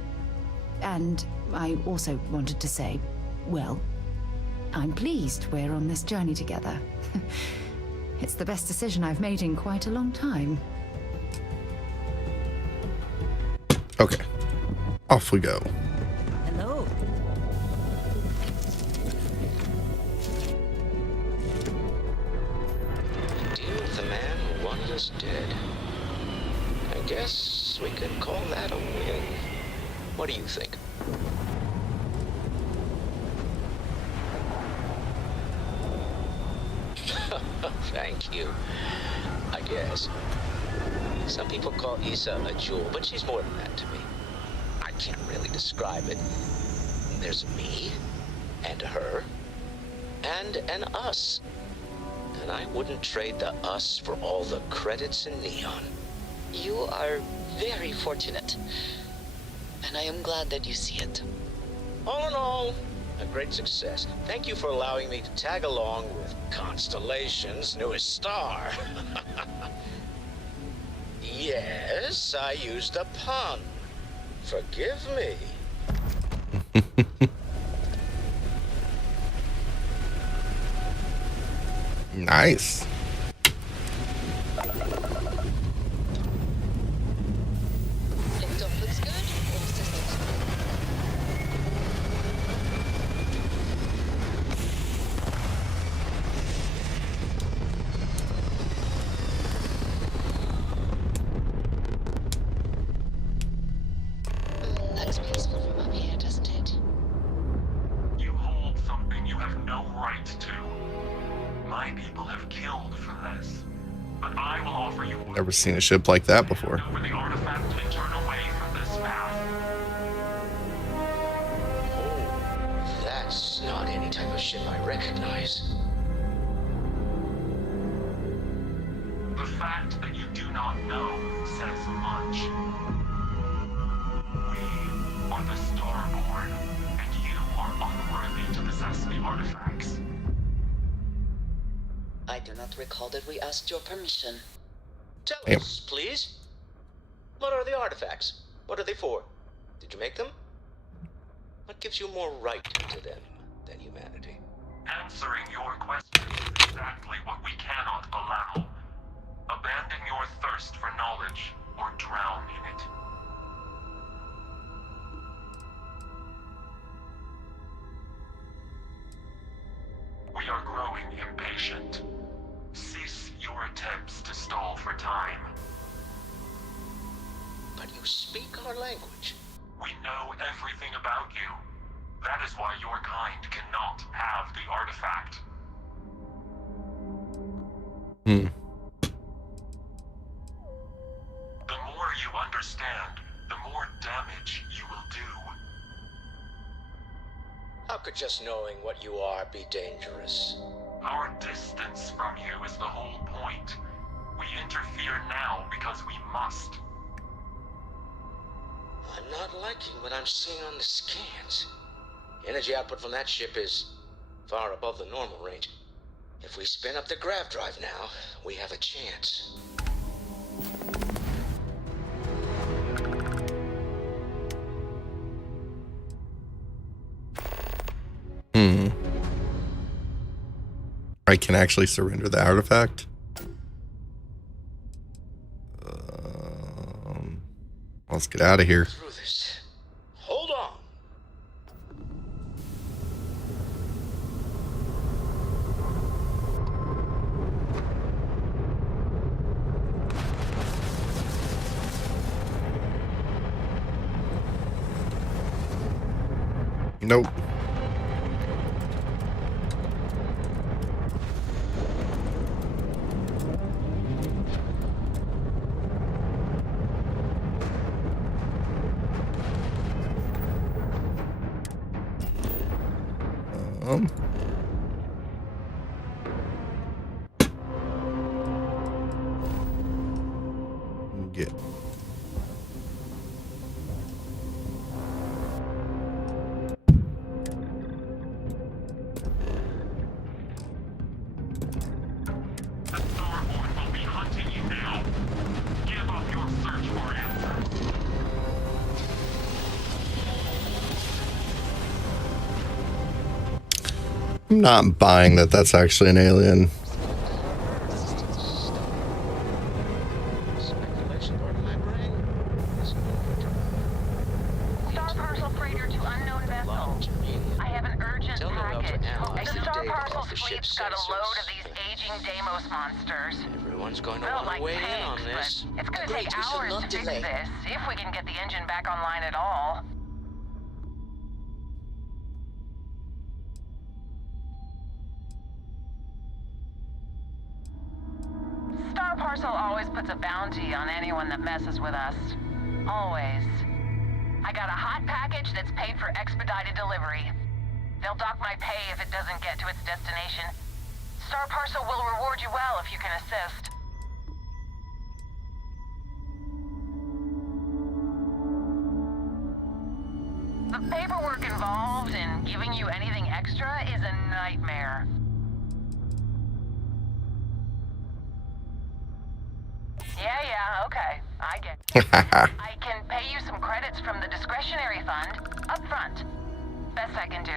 And I also wanted to say, well, I'm pleased we're on this journey together. It's the best decision I've made in quite a long time. Okay. Off we go. Hello. Deal with the man who wanted us dead. I guess we could call that a win. What do you think? Thank you. I guess. Some people call Issa a jewel, but she's more than that to me. I can't really describe it. There's me, and her, and an us. And I wouldn't trade the us for all the credits in Neon. You are very fortunate. And I am glad that you see it. All in all, a great success. Thank you for allowing me to tag along with Constellation's newest star. Yes, I used a pun. Forgive me. Nice. but I will offer you Never seen a ship like that before. over the artifact and turn away from this path. Oh, that's not any type of ship I recognize. The fact that you do not know says much. We are the Starborn, and you are unworthy to possess the artifacts. I do not recall that we asked your permission. Tell us, please. What are the artifacts? What are they for? Did you make them? What gives you more right to them than humanity? Answering your question is exactly what we cannot allow. Abandon your thirst for knowledge, or drown in it. We are growing impatient. Cease your attempts to stall for time. But you speak our language. We know everything about you. That is why your kind cannot have the artifact. The more you understand, the more damage you will do. How could just knowing what you are be dangerous? Our distance from you is the whole point. We interfere now because we must. I'm not liking what I'm seeing on the scans. Energy output from that ship is far above the normal range. If we spin up the grav drive now, we have a chance. I can actually surrender the artifact. Let's get out of here. Through this. Hold on. Nope. Get. The Starborn will be hunting you now. Give up your search for answers. I'm not buying that that's actually an alien. Star parcel freighter to unknown vessel. I have an urgent package. The Star parcel's fleet's got a load of these aging Deimos monsters. Everyone's going to Well, want like to weigh in on tanks, this. but it's gonna Great, take we should hours not to fix delay. this, if we can get the engine back online at all. Star Parcel always puts a bounty on anyone that messes with us. Always. I got a hot package that's paid for expedited delivery. They'll dock my pay if it doesn't get to its destination. Star Parcel will reward you well if you can assist. The paperwork involved in giving you anything extra is a nightmare. Yeah, okay. I get it. I can pay you some credits from the discretionary fund up front. Best I can do.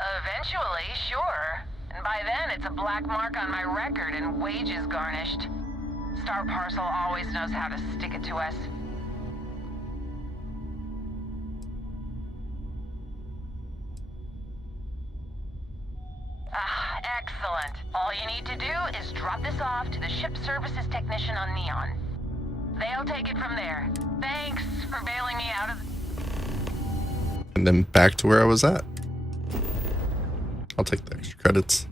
Eventually, sure. And by then, it's a black mark on my record and wages garnished. Star Parcel always knows how to stick it to us. Ah, excellent. All you need to do is drop this off to the ship services technician on Neon. They'll take it from there. Thanks for bailing me out of And then back to where I was at. I'll take the extra credits.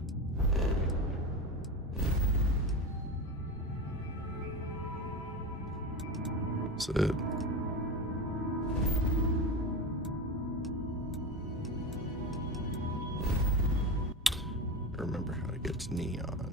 That's it. I remember how to get to Neon.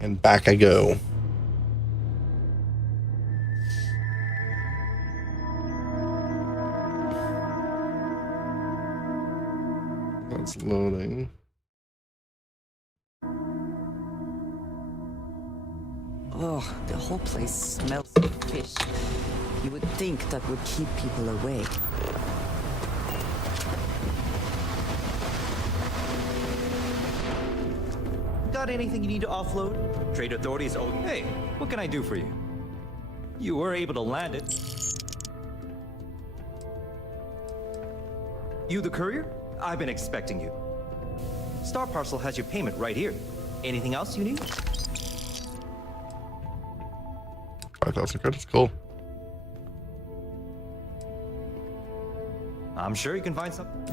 And back I go. That's loading. Oh, the whole place smells of fish. You would think that would keep people away. Got anything you need to offload? Trade authorities owe you. Hey, what can I do for you? You were able to land it. You the courier? I've been expecting you. Star Parcel has your payment right here. Anything else you need? 5,000 credits, cool. I'm sure you can find something.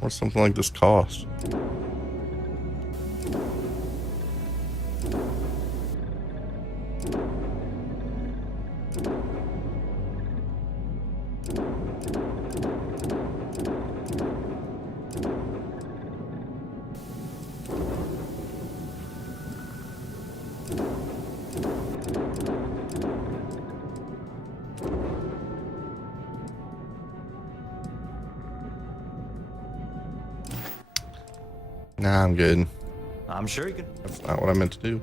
What's something like this cost? Nah, I'm good. I'm sure you can. That's not what I meant to do.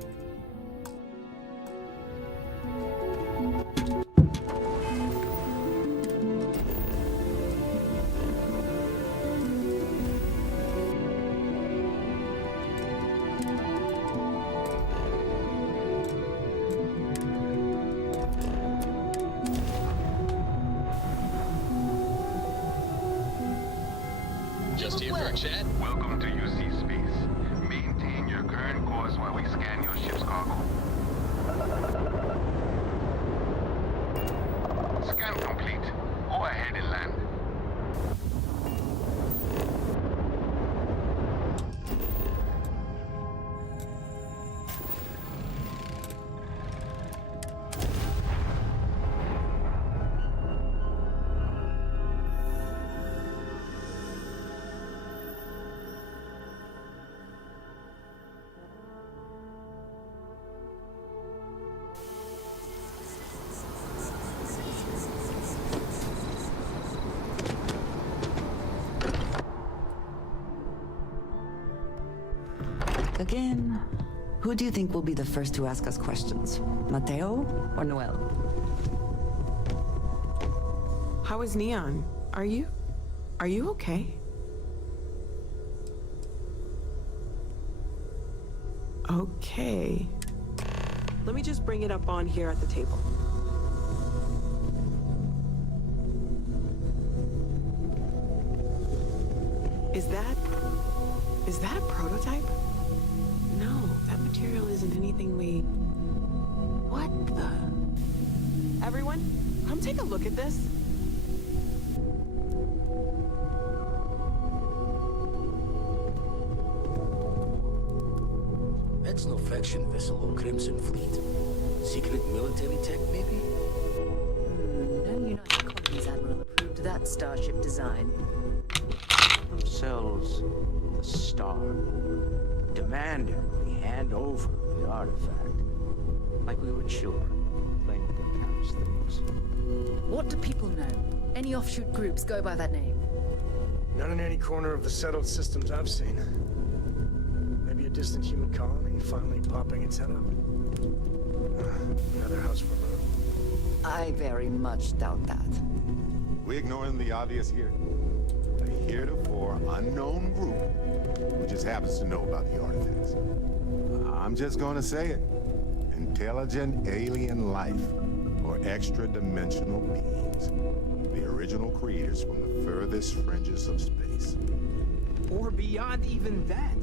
Just here for a chat. Welcome to UC Space. Maintain your current course while we scan your ship's cargo. Scan complete. Go ahead and land. Again, who do you think will be the first to ask us questions? Mateo or Noel? How is Neon? Are you okay? Okay. Let me just bring it up on here at the table. Is that a prototype? No, that material isn't anything we... What the... Everyone, come take a look at this. That's no faction vessel or Crimson Fleet. Secret military tech, maybe? No United Colonies Admiral approved that starship design. Themselves the Star. Demanded we hand over the artifact. Like we were children, playing with their parents' things. What do people know? Any offshoot groups go by that name? Not in any corner of the settled systems I've seen. Maybe a distant human colony finally popping its head up. Another house for love. I very much doubt that. We ignoring the obvious here? A heretofore unknown group who just happens to know about the artifacts. I'm just gonna say it. Intelligent alien life, or extra-dimensional beings. The original creators from the furthest fringes of space. Or beyond even that.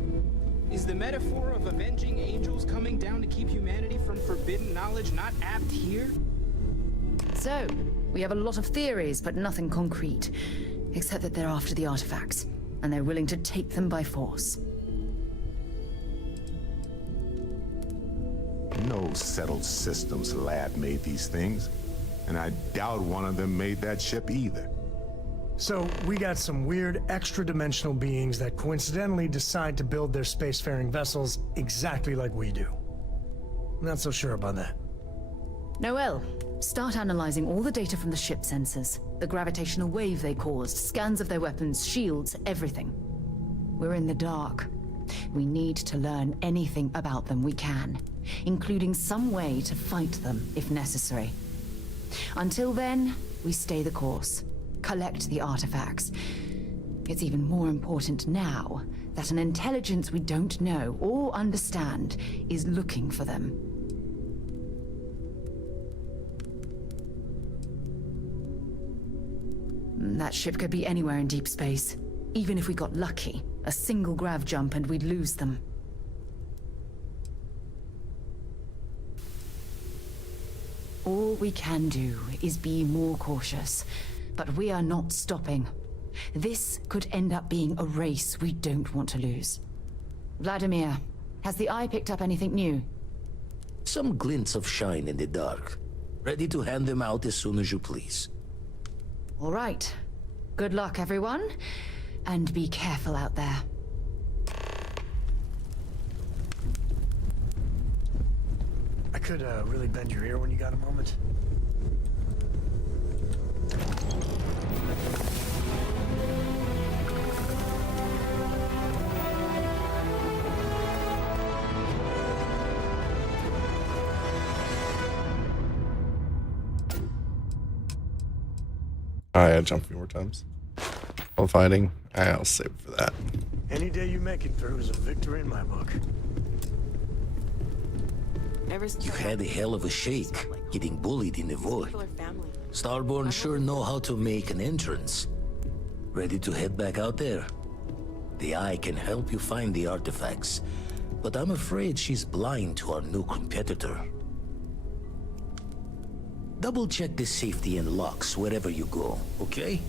Is the metaphor of avenging angels coming down to keep humanity from forbidden knowledge not apt here? So, we have a lot of theories, but nothing concrete. Except that they're after the artifacts, and they're willing to take them by force. No settled systems lab made these things, and I doubt one of them made that ship either. So, we got some weird extra-dimensional beings that coincidentally decide to build their spacefaring vessels exactly like we do. Not so sure about that. Noel, start analyzing all the data from the ship sensors. The gravitational wave they caused, scans of their weapons, shields, everything. We're in the dark. We need to learn anything about them we can, including some way to fight them if necessary. Until then, we stay the course, collect the artifacts. It's even more important now that an intelligence we don't know or understand is looking for them. That ship could be anywhere in deep space. Even if we got lucky, a single grav jump and we'd lose them. All we can do is be more cautious, but we are not stopping. This could end up being a race we don't want to lose. Vladimir, has the Eye picked up anything new? Some glints of shine in the dark. Ready to hand them out as soon as you please. All right. Good luck, everyone. And be careful out there. I could really bend your ear when you got a moment. I jump a few more times while fighting. I'll save it for that. Any day you make it through is a victory in my book. You had a hell of a shake, getting bullied in the void. Starborn sure know how to make an entrance. Ready to head back out there? The Eye can help you find the artifacts, but I'm afraid she's blind to our new competitor. Double-check the safety and locks wherever you go, okay?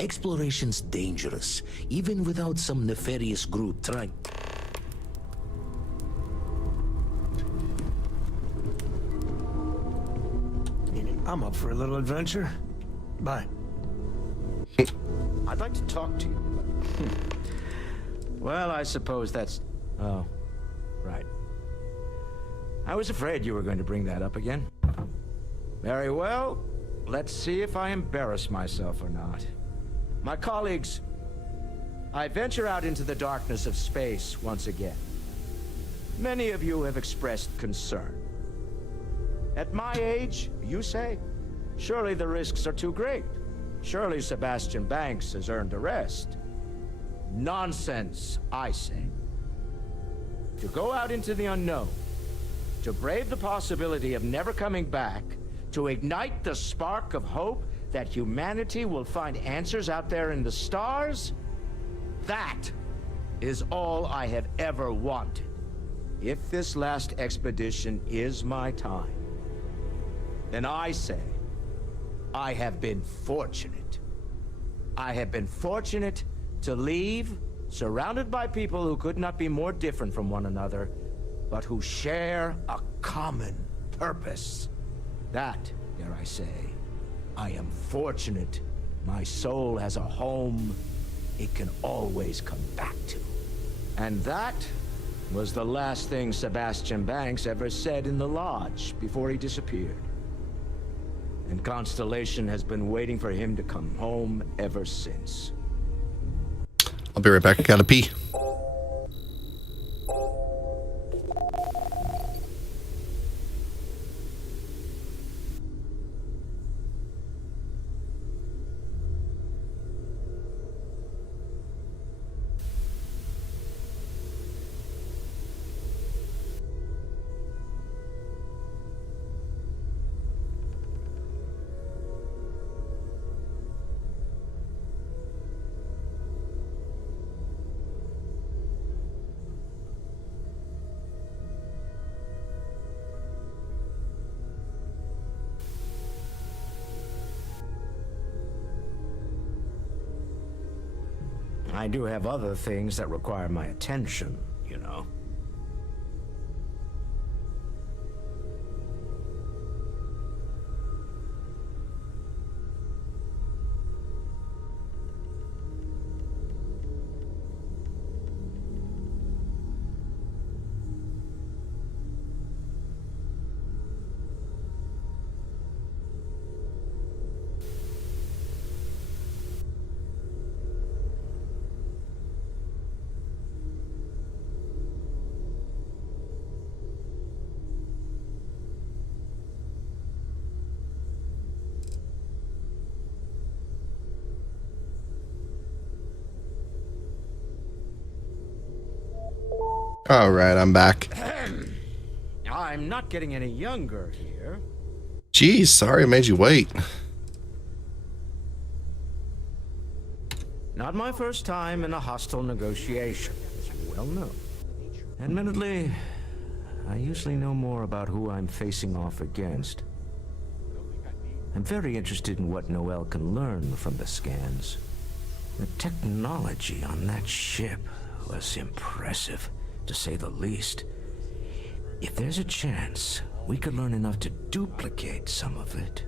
Exploration's dangerous, even without some nefarious group trying... I'm up for a little adventure. Bye. I'd like to talk to you. Well, I suppose that's... Oh, right. I was afraid you were going to bring that up again. Very well. Let's see if I embarrass myself or not. My colleagues, I venture out into the darkness of space once again. Many of you have expressed concern. At my age, you say, surely the risks are too great. Surely Sebastian Banks has earned a rest. Nonsense, I say. To go out into the unknown, to brave the possibility of never coming back, to ignite the spark of hope that humanity will find answers out there in the stars, that is all I have ever wanted. If this last expedition is my time, then I say, I have been fortunate. I have been fortunate to leave, surrounded by people who could not be more different from one another, but who share a common purpose. That, dare I say, I am fortunate my soul has a home it can always come back to. And that was the last thing Sebastian Banks ever said in the lodge before he disappeared. And Constellation has been waiting for him to come home ever since. I'll be right back. I gotta pee. I do have other things that require my attention, you know. All right, I'm back. I'm not getting any younger here. Geez, sorry I made you wait. Not my first time in a hostile negotiation, as you well know. Admittedly, I usually know more about who I'm facing off against. I'm very interested in what Noel can learn from the scans. The technology on that ship was impressive, to say the least. If there's a chance, we could learn enough to duplicate some of it.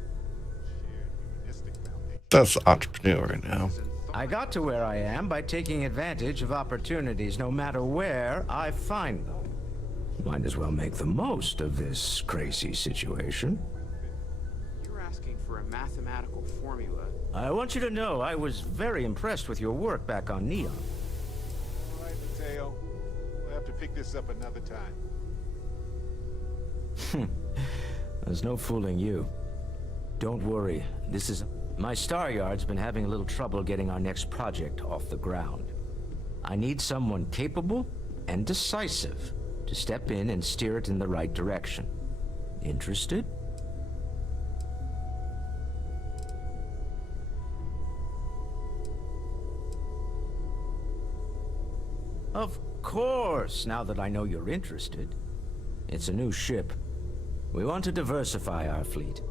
That's the entrepreneur right now. I got to where I am by taking advantage of opportunities no matter where I find them. Might as well make the most of this crazy situation. You're asking for a mathematical formula. I want you to know I was very impressed with your work back on Neon. All right, Mateo. We'll have to pick this up another time. There's no fooling you. Don't worry, my Star Yard's been having a little trouble getting our next project off the ground. I need someone capable and decisive to step in and steer it in the right direction. Interested? Of course, now that I know you're interested. It's a new ship. We want to diversify our fleet.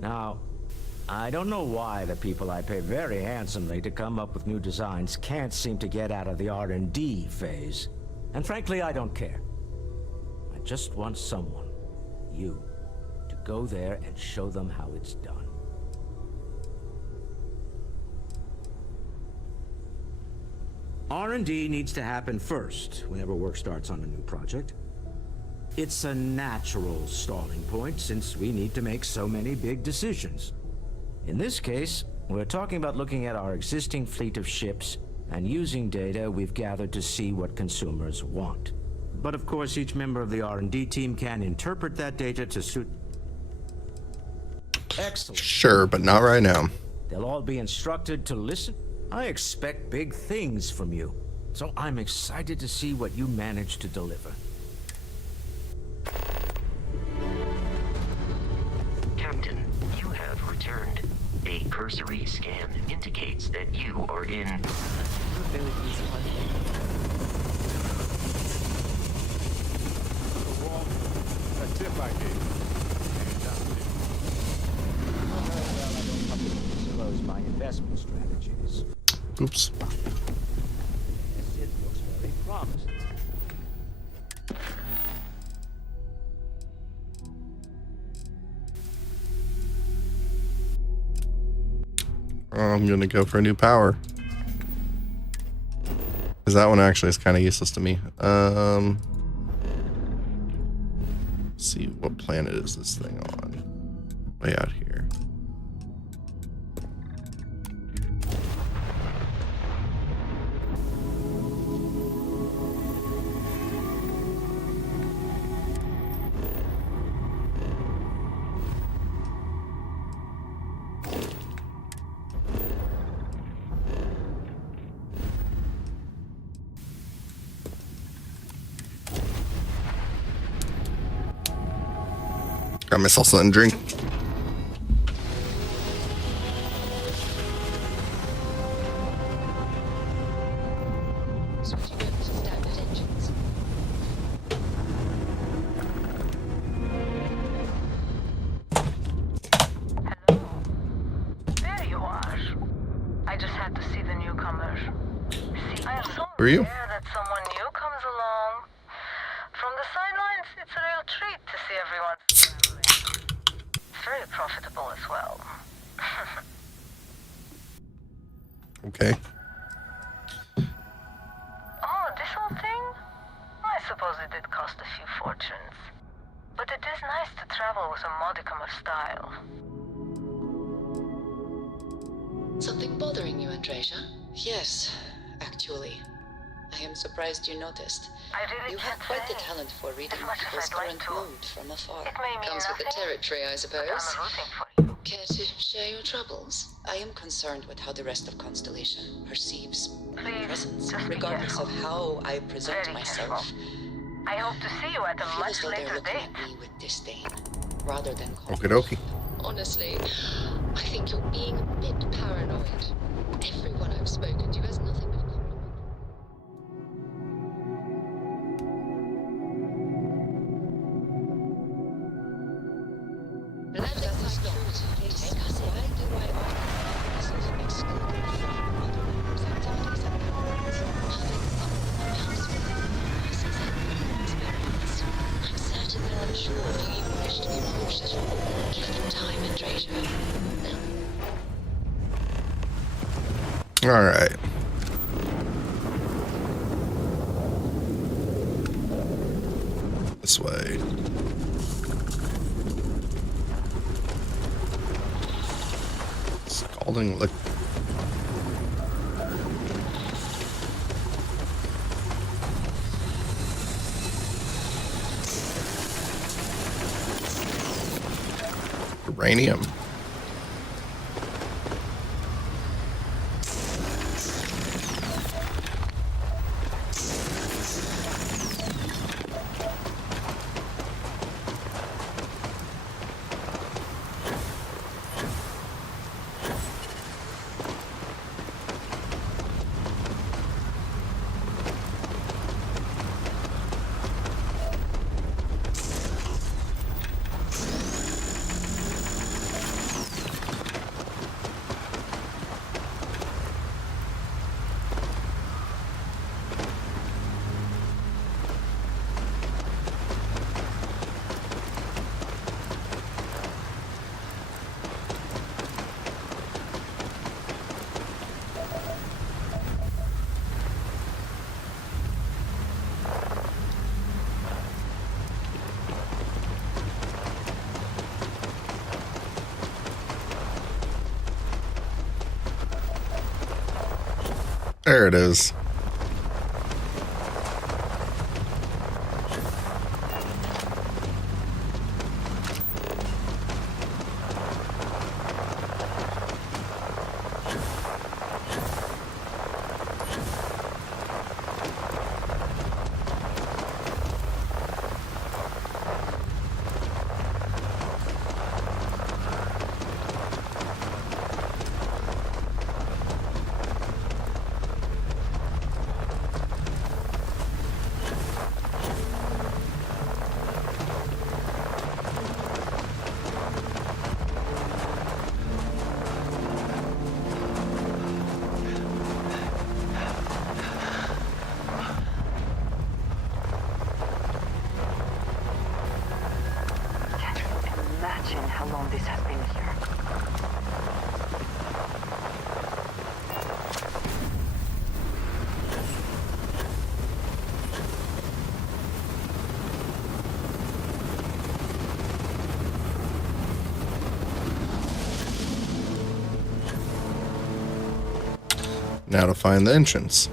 Now, I don't know why the people I pay very handsomely to come up with new designs can't seem to get out of the R&D phase. And frankly, I don't care. I just want someone, you, to go there and show them how it's done. R&D needs to happen first whenever work starts on a new project. It's a natural stalling point since we need to make so many big decisions. In this case, we're talking about looking at our existing fleet of ships and using data we've gathered to see what consumers want. But of course, each member of the R&D team can interpret that data to suit... Excellent. Sure, but not right now. They'll all be instructed to listen. I expect big things from you, so I'm excited to see what you manage to deliver. Captain, you have returned. A cursory scan indicates that you are in... That tip I gave you. Disclose my investment strategies. Oops. It looks very promising. I'm gonna go for a new power. Because that one actually is kind of useless to me. Let's see, what planet is this thing on? Way out here. Got myself something to drink. Switching over to standard engines. There you are. I just had to see the newcomers. See, I am so Who are you? rare that someone new comes along. From the sidelines, it's a real treat to see everyone. Very profitable as well. Okay. Oh, this whole thing? I suppose it did cost a few fortunes. But it is nice to travel with a modicum of style. Something bothering you, Andreja? Yes, actually. I am surprised you noticed. I really You have quite the talent for reading people's current mood from afar. It may mean Comes with the nothing, territory, I suppose. but I'm rooting for you. Care to share your troubles? I am concerned with how the rest of Constellation perceives my presence, just be regardless careful. of how I present Very myself. careful. I hope to see you at I a feel much as though they're later looking date. at me with disdain, rather than Okie dokie. Honestly, I think you're being a bit paranoid. Everyone I've spoken to has nothing but Let us not discuss why do I offer myself excluded from other members' activities and programs? Having someone else with masses and experience. I'm certainly unsure if you even wish to be approached at all. Given time and treasure. All right. This way. Scalding liquid. Uranium. There it is. Imagine how long this has been here. Now to find the entrance.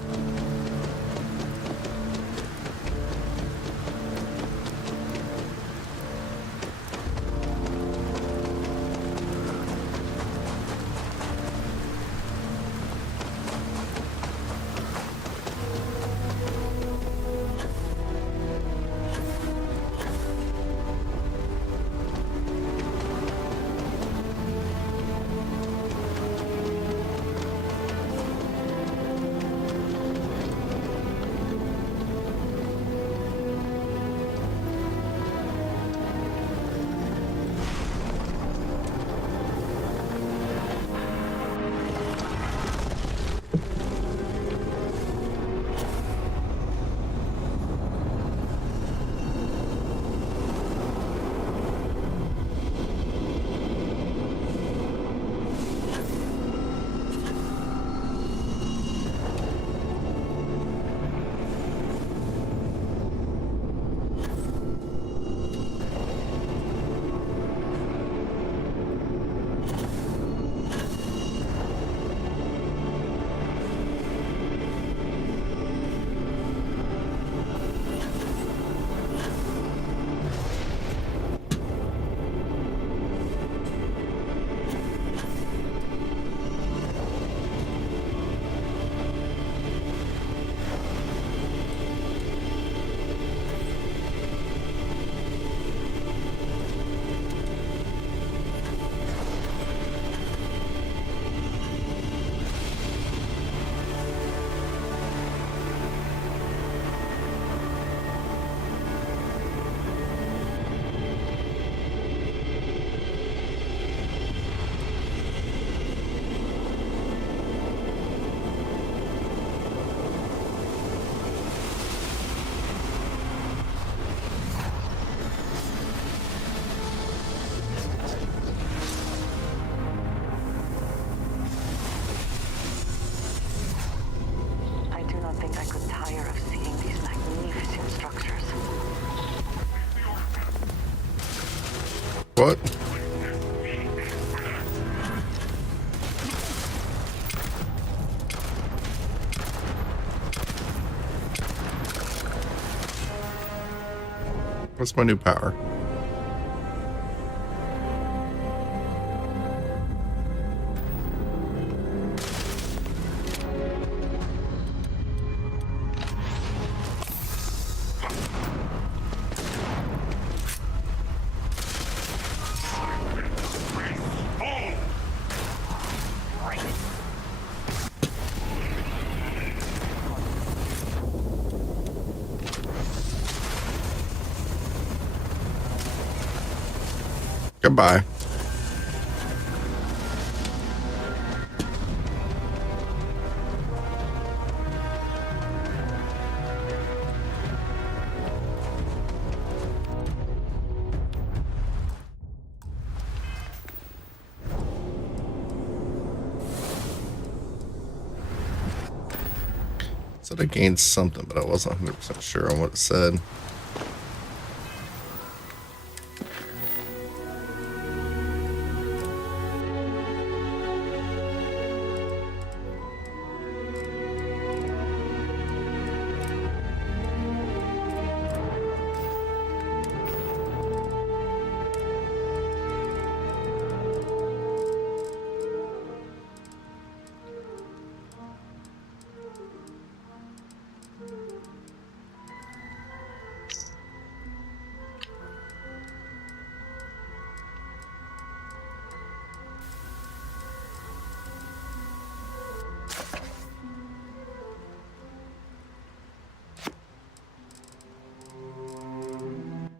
I do not think I could tire of seeing these magnificent structures. What? What's my new power? Goodbye. Said I gained something, but I wasn't 100% sure on what it said.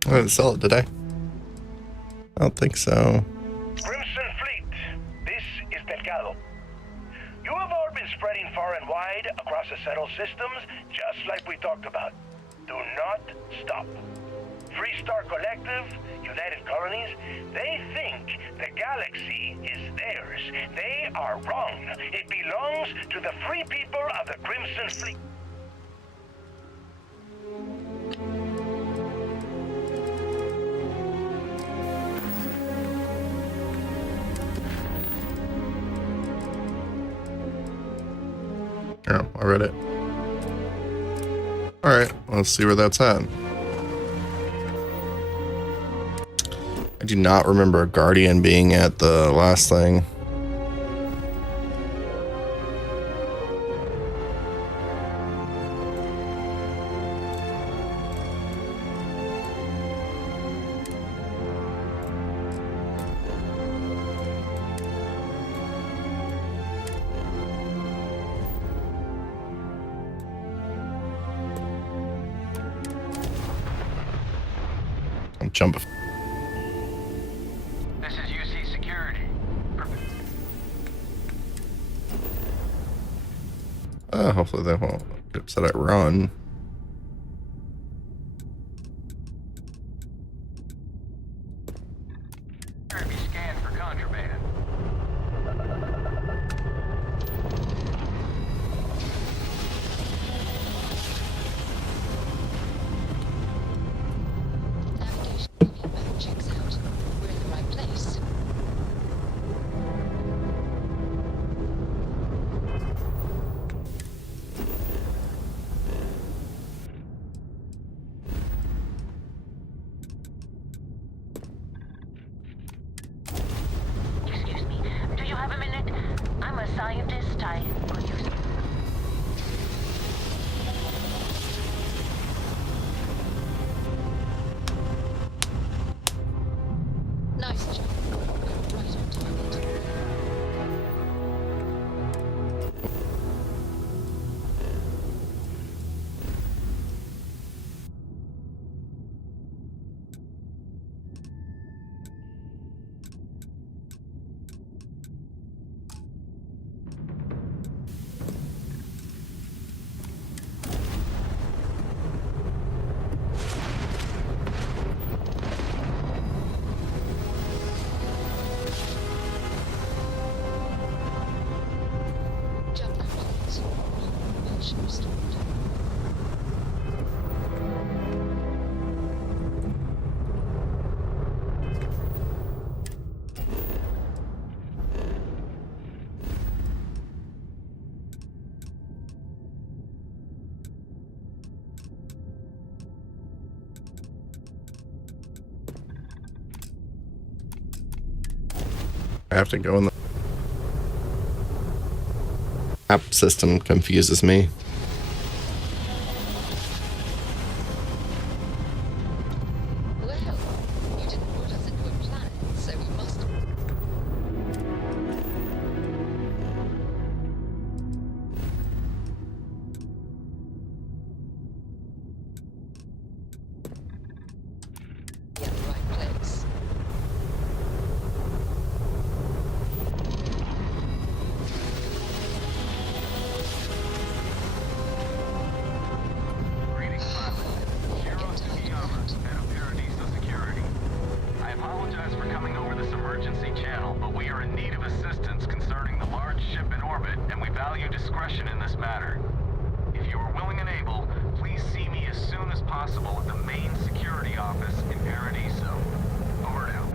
I didn't sell it, did I? I don't think so. Crimson Fleet, this is Delgado. You have all been spreading far and wide across the settled systems, just like we talked about. Do not stop. Free Star Collective, United Colonies, they think the galaxy is theirs. They are wrong. It belongs to the free people of the Crimson Fleet. Oh, I read it. Alright, let's see where that's at. I do not remember a Guardian being at the last thing. I'm jumping. This is UC Security. Hopefully they won't get upset I run. Be scanned for contraband. Checks out. We're in the right place. Excuse me. Do you have a minute? I'm a scientist. I could use. Nice job. We're right on target. Jump complete. Motion restored. I have to go in the app system confuses me. Well, you didn't put us into a planet, so we must. Be in the right place. Greetings, pilot. Zero Tangia, head of Paradiso Security. I apologize for coming over this emergency channel, but we are in need of assistance concerning the large ship in orbit, and we value discretion in this matter. If you are willing and able, please see me as soon as possible at the main security office in Paradiso. Over now.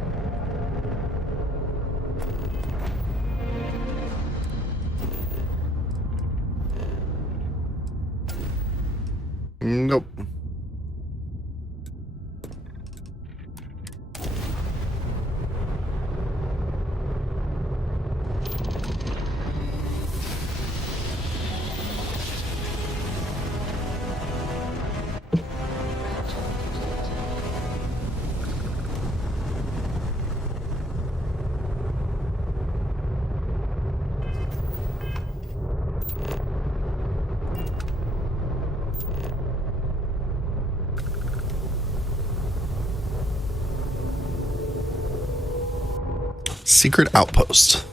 Nope. Secret outpost.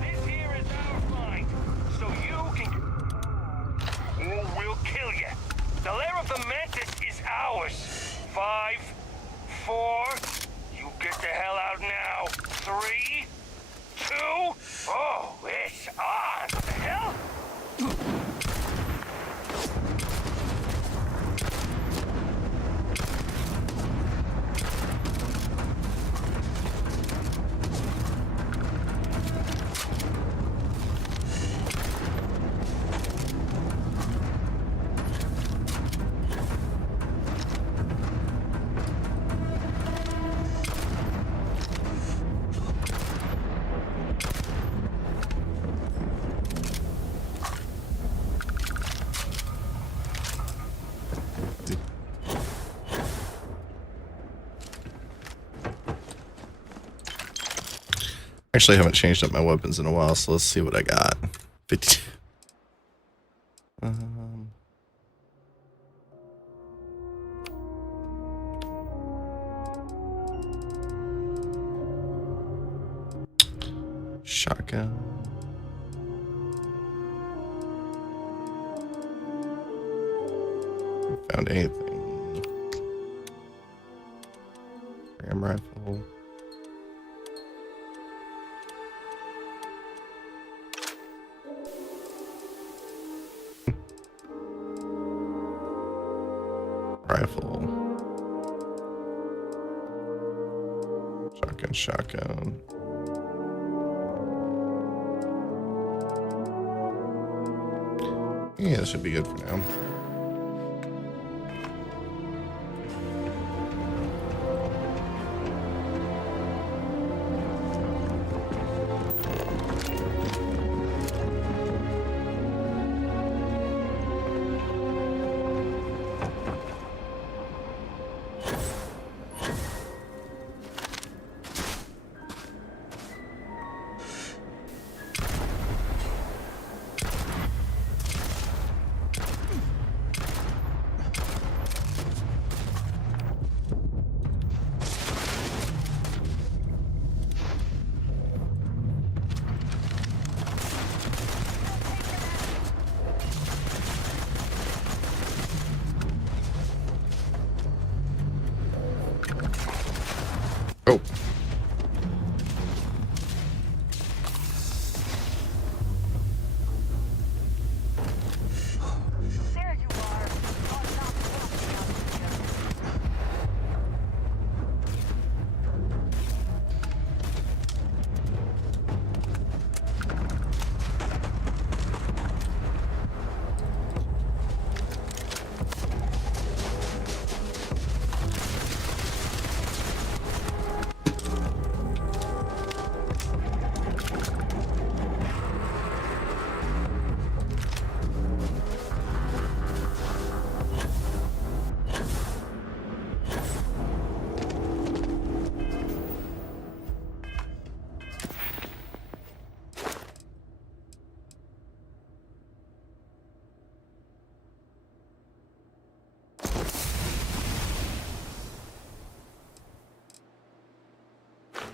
This here is our find, so you can. Actually, I haven't changed up my weapons in a while, so let's see what I got. 52. Shotgun. Haven't found anything. Ram rifle. Rifle. Shotgun. Yeah, this should be good for now. Oh.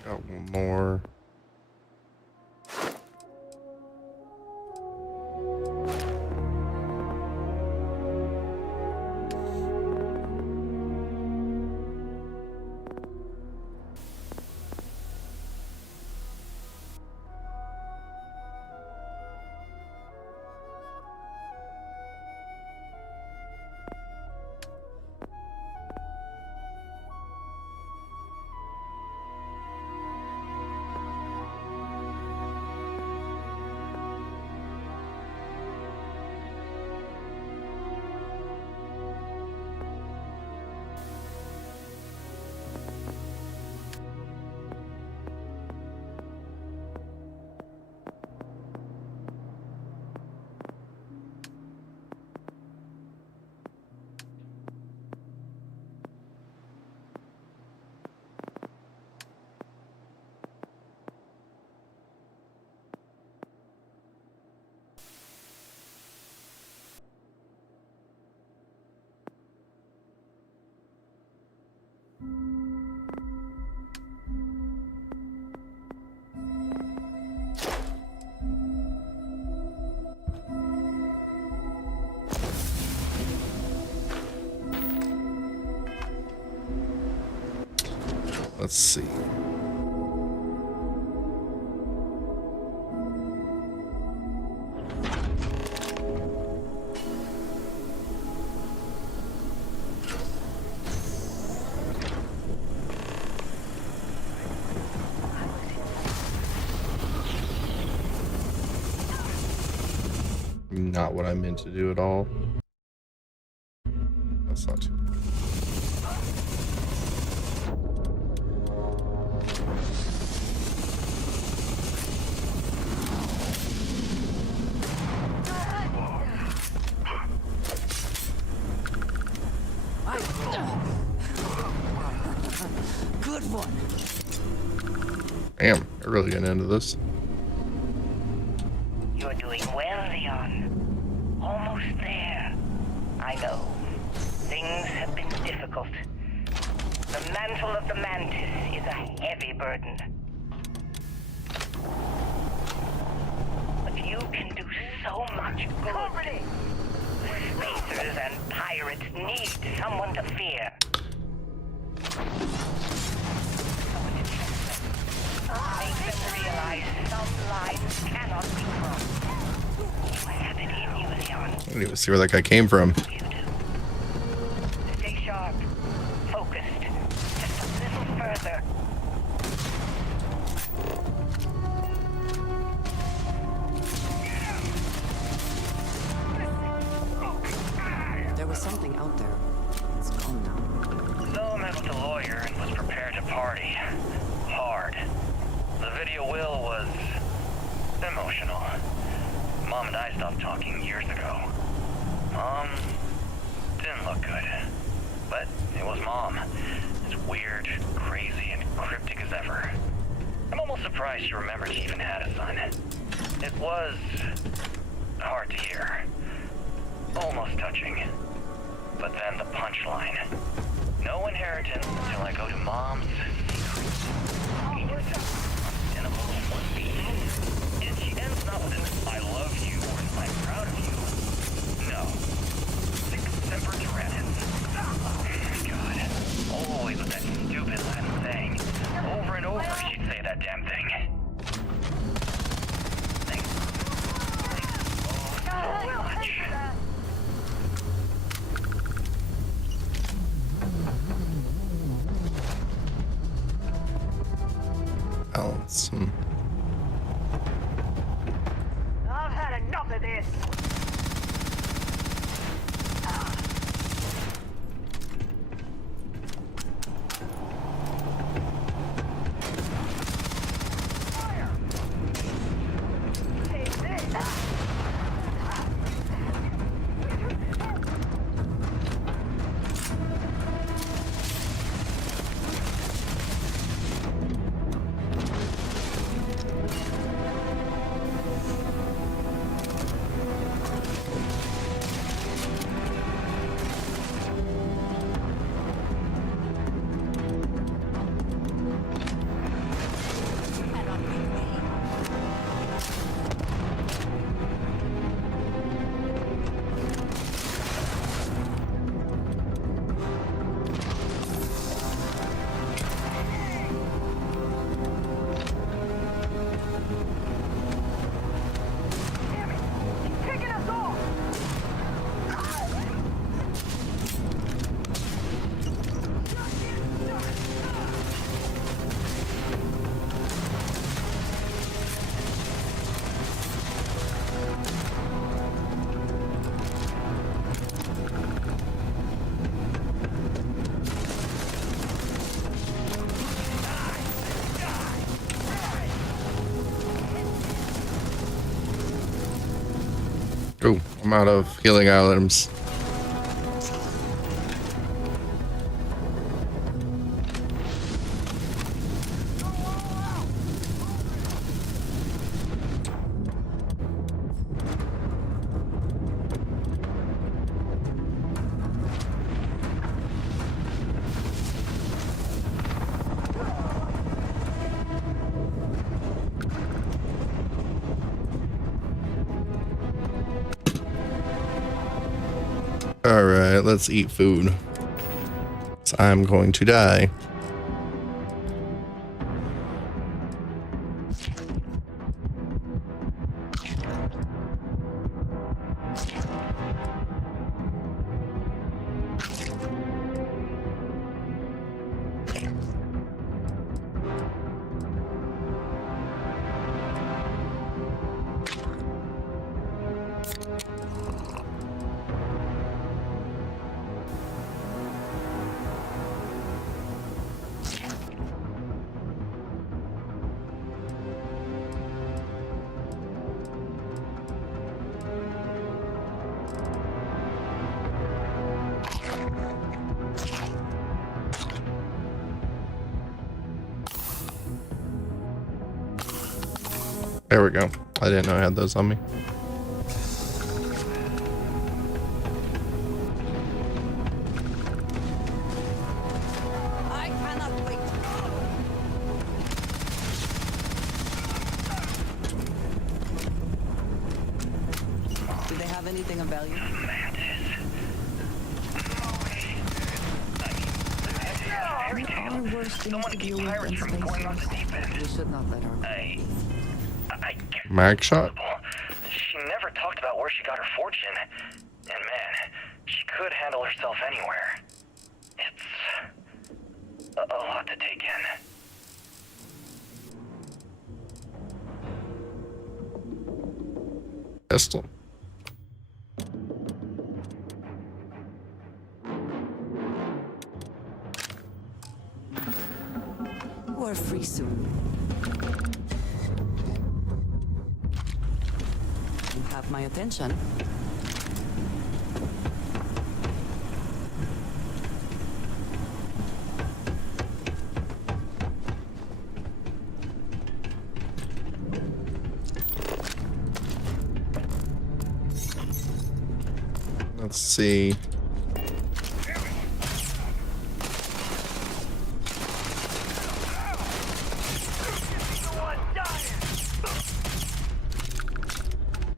Got one more. Let's see. Not what I meant to do at all. That's not too bad. Good one. Damn, I'm really getting into this. You're doing well, Leon. Almost there. I know. Things have been difficult. The mantle of the Mantis is a heavy burden. But you can do so much good. The spacers and pirates need someone to fear. Make them realize some lines cannot be crossed. You have it in you, Leon. I didn't even see where that guy came from. Stay sharp. Focused. Just a little further. There was something out there. It's gone now. So I met with a lawyer and was prepared to party. Hard. The video will was emotional. Mom and I stopped talking years ago. Mom didn't look good. But it was Mom. As weird, crazy, and cryptic as ever. I'm almost surprised she remembered she even had a son. It was hard to hear. Almost touching. But then the punchline. No inheritance until I go to Mom's secret. And a little one piece. And she ends not with an I love you or an I'm proud of you. No. Sic semper tyrannis. God. Always with that stupid Latin saying. Over and over she'd say that damn thing. Thanks. So much. Balance. I've had enough of this. Oh, I'm out of healing items. Alright, let's eat food. So I'm going to die. There we go. I didn't know I had those on me. I cannot wait. Do they have anything of value? There are worse things to deal with than spacers. We should not let our... Mag shot? She never talked about where she got her fortune. And man, she could handle herself anywhere. It's a lot to take in. Pistol. We're free soon. You have my attention. Let's see.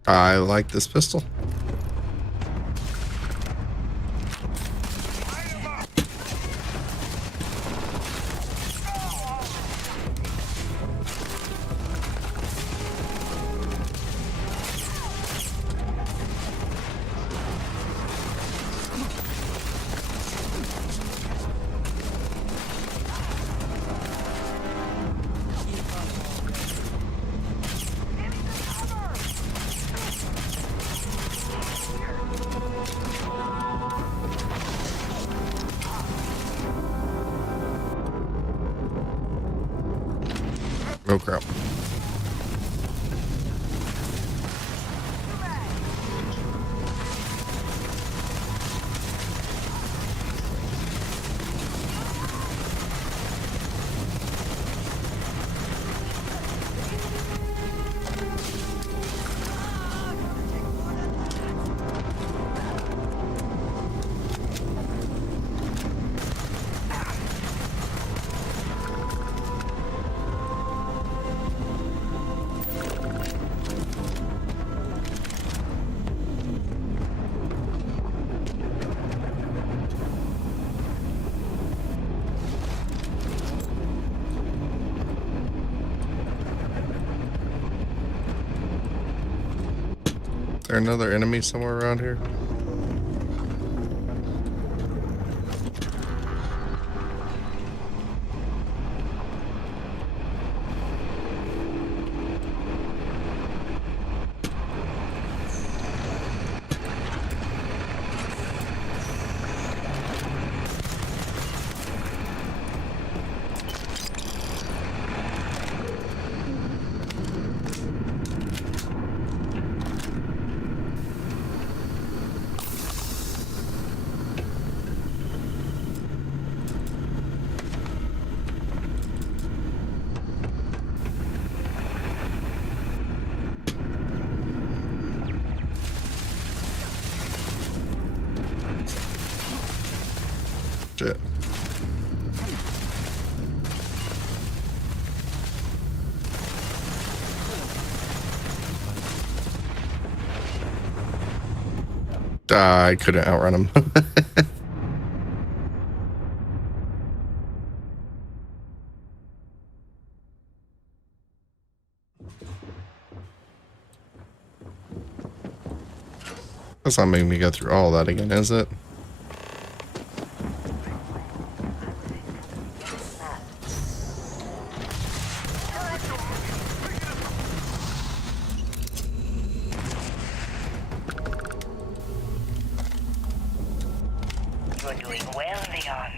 I like this pistol. Oh crap. Is there another enemy somewhere around here? Shit. I couldn't outrun him. That's not making me go through all that again, is it? You're doing well, Leon.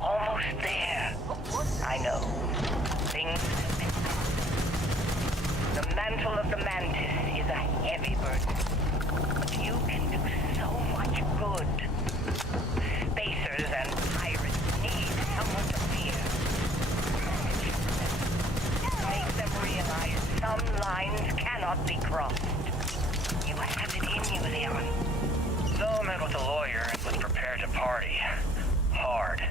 Almost there. I know. Things have been tough. The mantle of the Mantis is a heavy burden. But you can do so much good. Spacers and pirates need someone to fear. Make them realize some lines not be crossed. You have it in you, Leon. So I met with a lawyer and was prepared to party. Hard.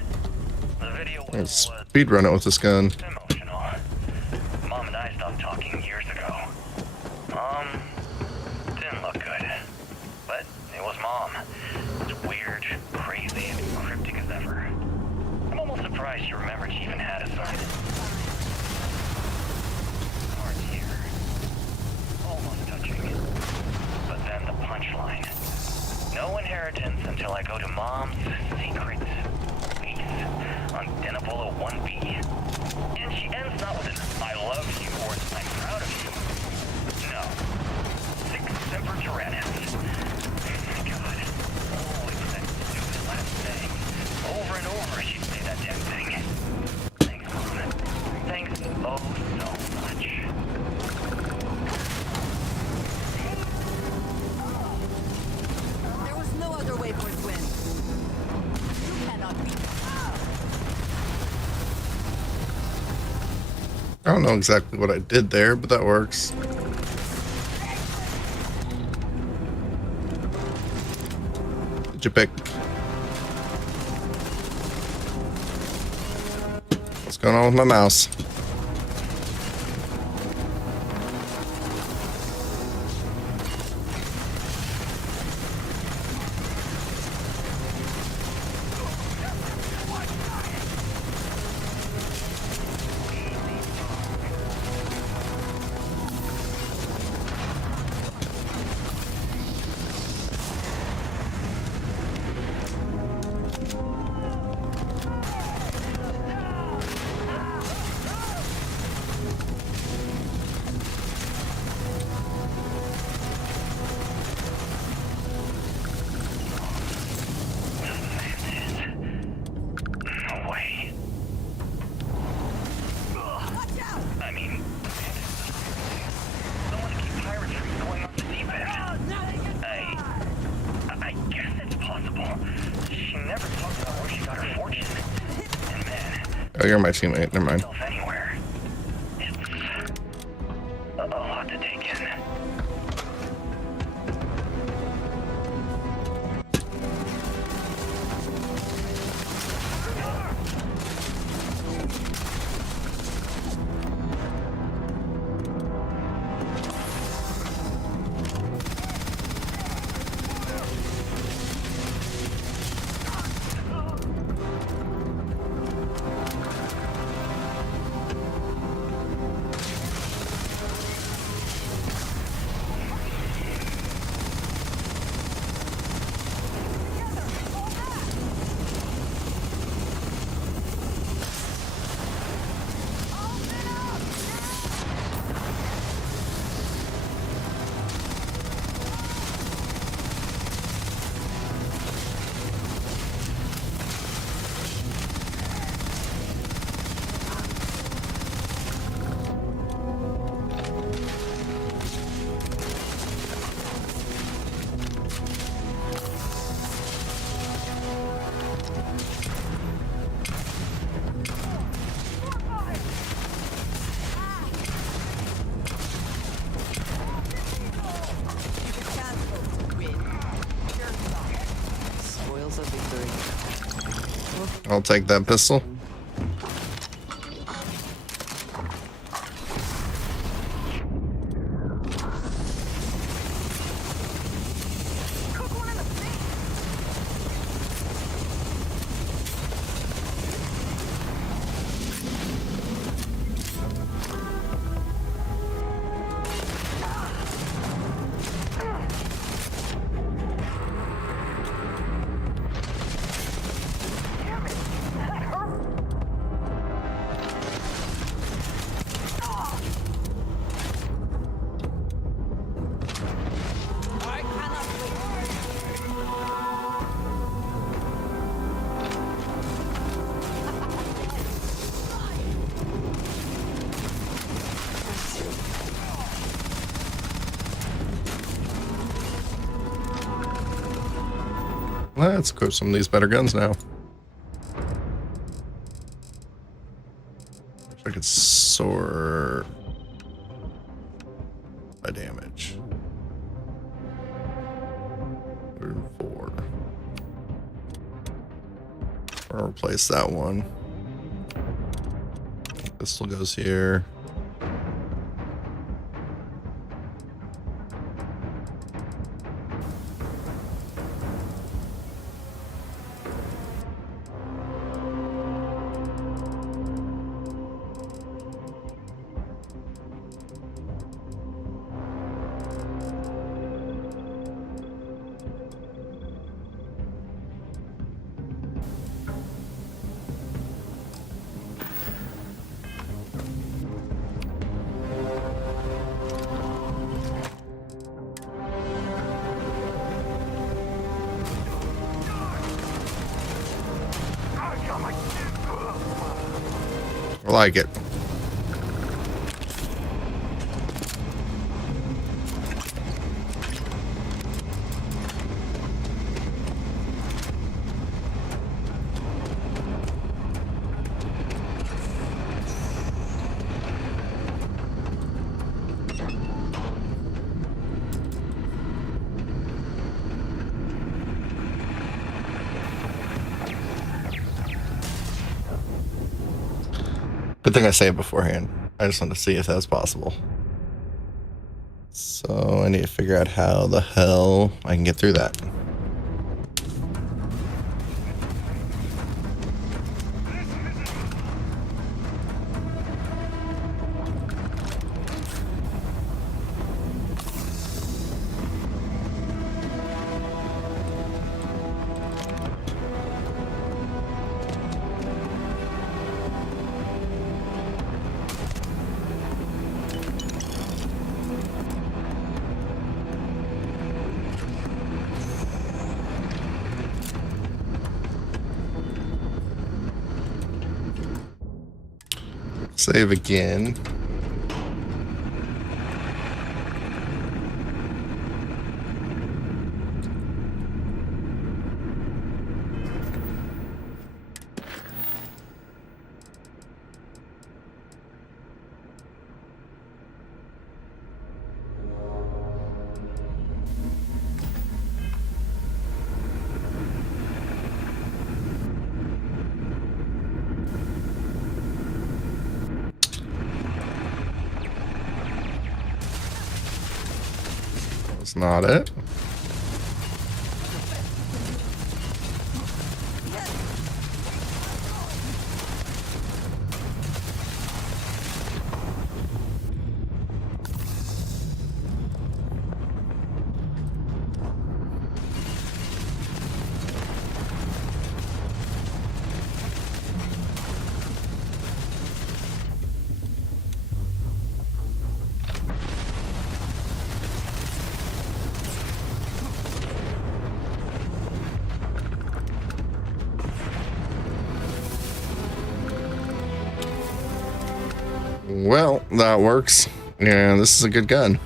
The video was Speed run it with this gun. emotional. Mom and I stopped talking years ago. Mom didn't look good. But it was Mom. It's weird, crazy, and cryptic as ever. I'm almost surprised she remembered she even had a son. Hard here. Almost touching. But then the punchline. No inheritance until I go to Mom's secret base on Denebola 1B. And she ends not with an I love you or I'm proud of you. No. Sic semper tyrannis. God. Oh, it was that stupid last thing. Over and over she'd say that damn thing. Thanks, Mom. Thanks oh so much. There was no other way for Gwen. You cannot be. I don't know exactly what I did there, but that works. Did you pick? What's going on with my mouse? Oh, you're my teammate. Never mind. A lot to take in. I'll take that pistol. Let's equip some of these better guns now. Wish I could soar. I do. damage. 104. I'll replace that one. Pistol goes here. I like it. Good thing I say it beforehand. I just want to see if that's possible. So I need to figure out how the hell I can get through that. Save again. That's not it. Well, that works. Yeah, this is a good gun.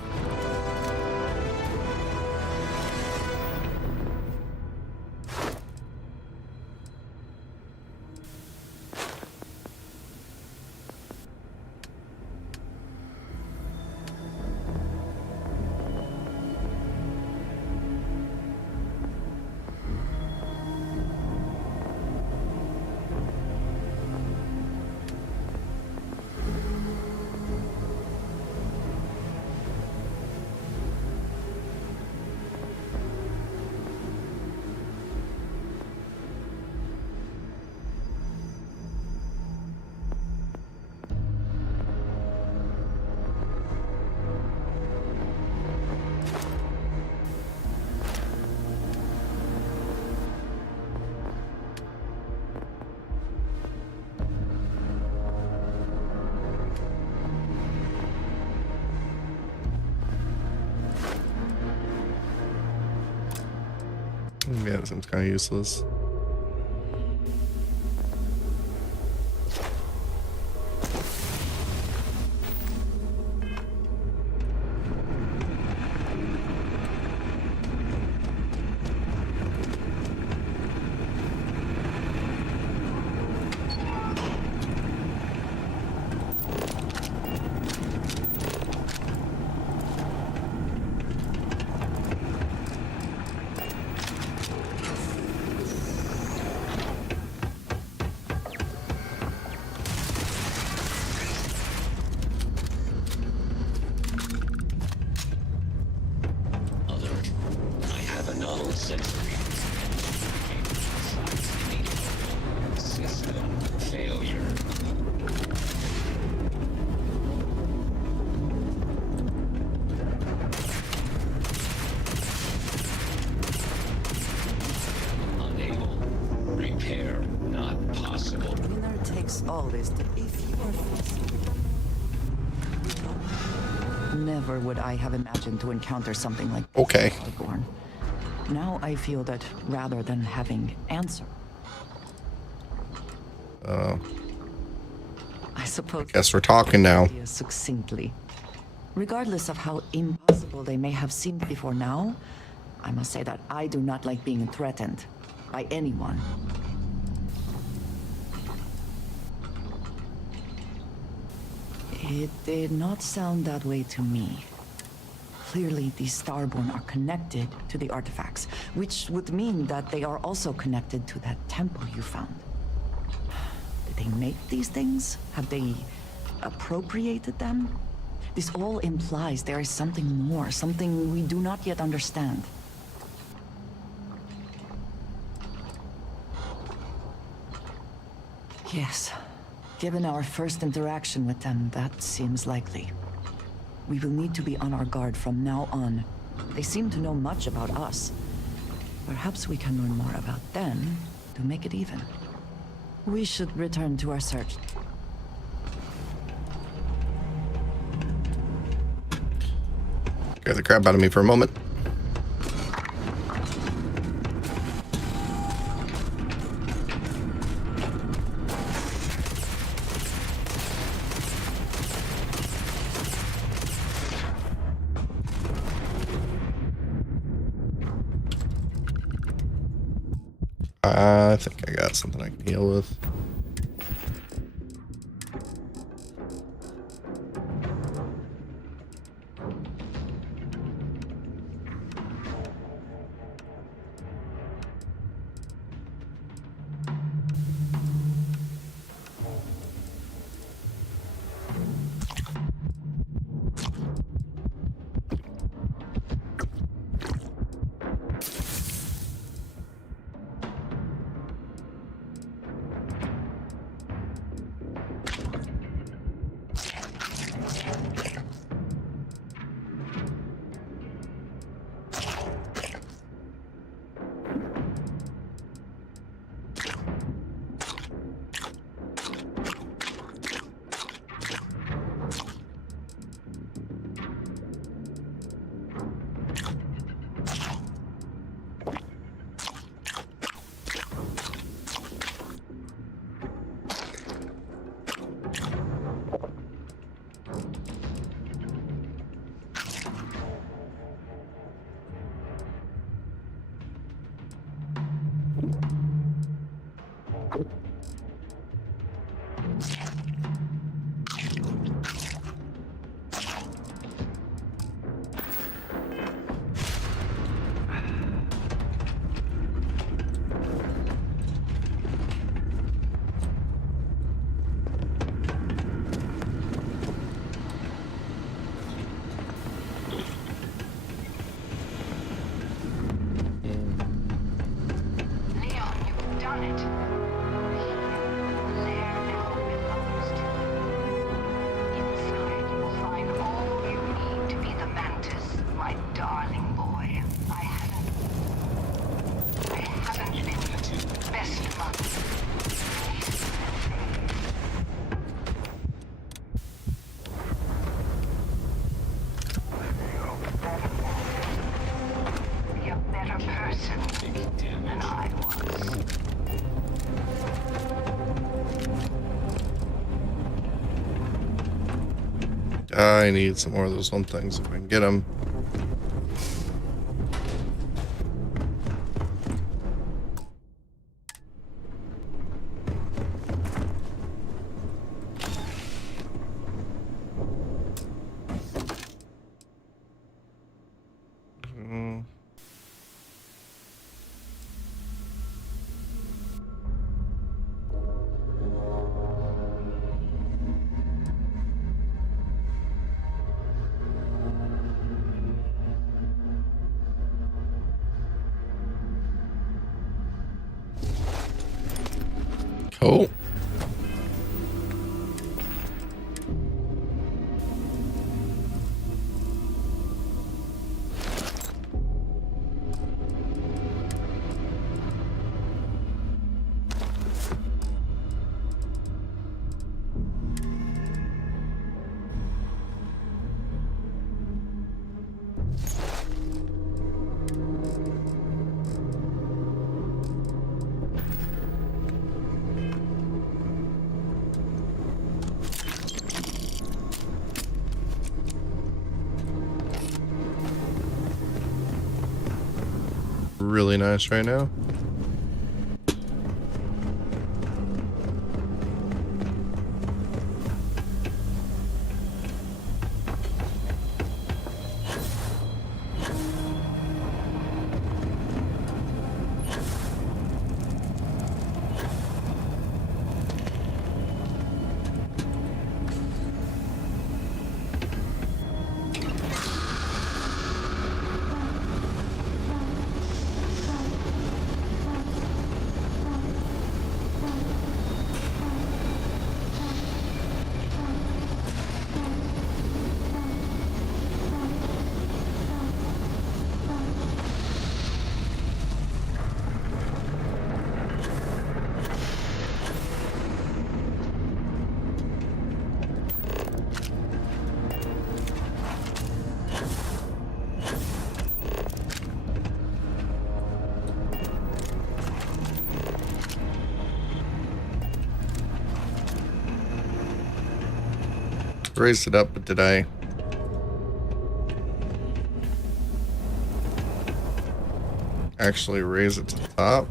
Yeah, that seems kind of useless. Donald sensory system failure. Unable. Repair not possible. Winner takes all this. If you are never would I have imagined to encounter something like this. Okay. Born. Now I feel that rather than having answer, I suppose. Guess we're talking now. Succinctly. Regardless of how impossible they may have seemed before now, I must say that I do not like being threatened by anyone. It did not sound that way to me. Clearly, these Starborn are connected to the artifacts, which would mean that they are also connected to that temple you found. Did they make these things? Have they appropriated them? This all implies there is something more, something we do not yet understand. Yes. Given our first interaction with them, that seems likely. We will need to be on our guard from now on. They seem to know much about us. Perhaps we can learn more about them to make it even. We should return to our search. Scare the crap out of me for a moment. I think I got something I can deal with. I need some more of those one things if I can get them. Cool. Really nice right now. Raised it up, but did I? Actually raise it to the top?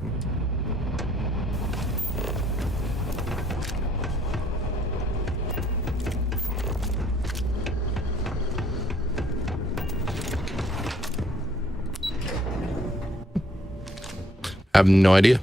I have no idea.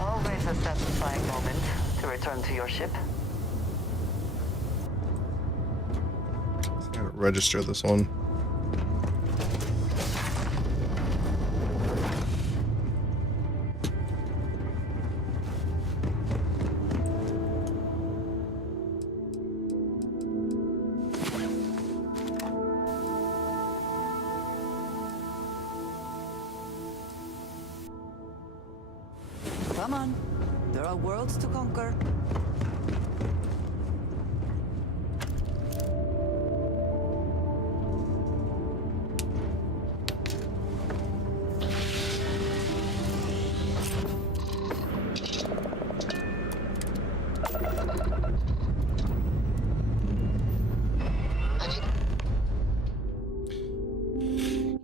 Always a satisfying moment to return to your ship. I gotta register this one. Come on. There are worlds to conquer.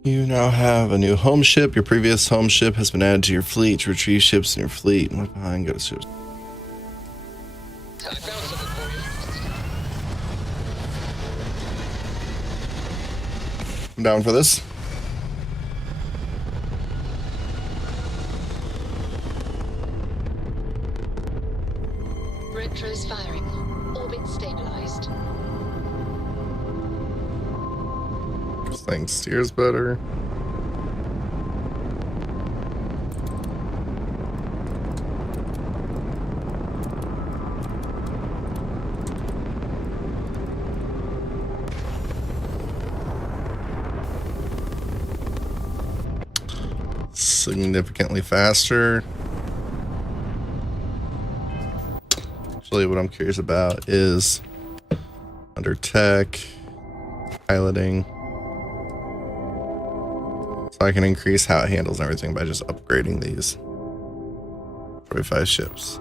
You now have a new home ship. Your previous home ship has been added to your fleet. To retrieve ships in your fleet. Look behind, go to ships. I'm down for this. Retros firing. Orbit stabilized. This thing steers better. Significantly faster. really what I'm curious about is under tech, piloting. So I can increase how it handles everything by just upgrading these 45 ships.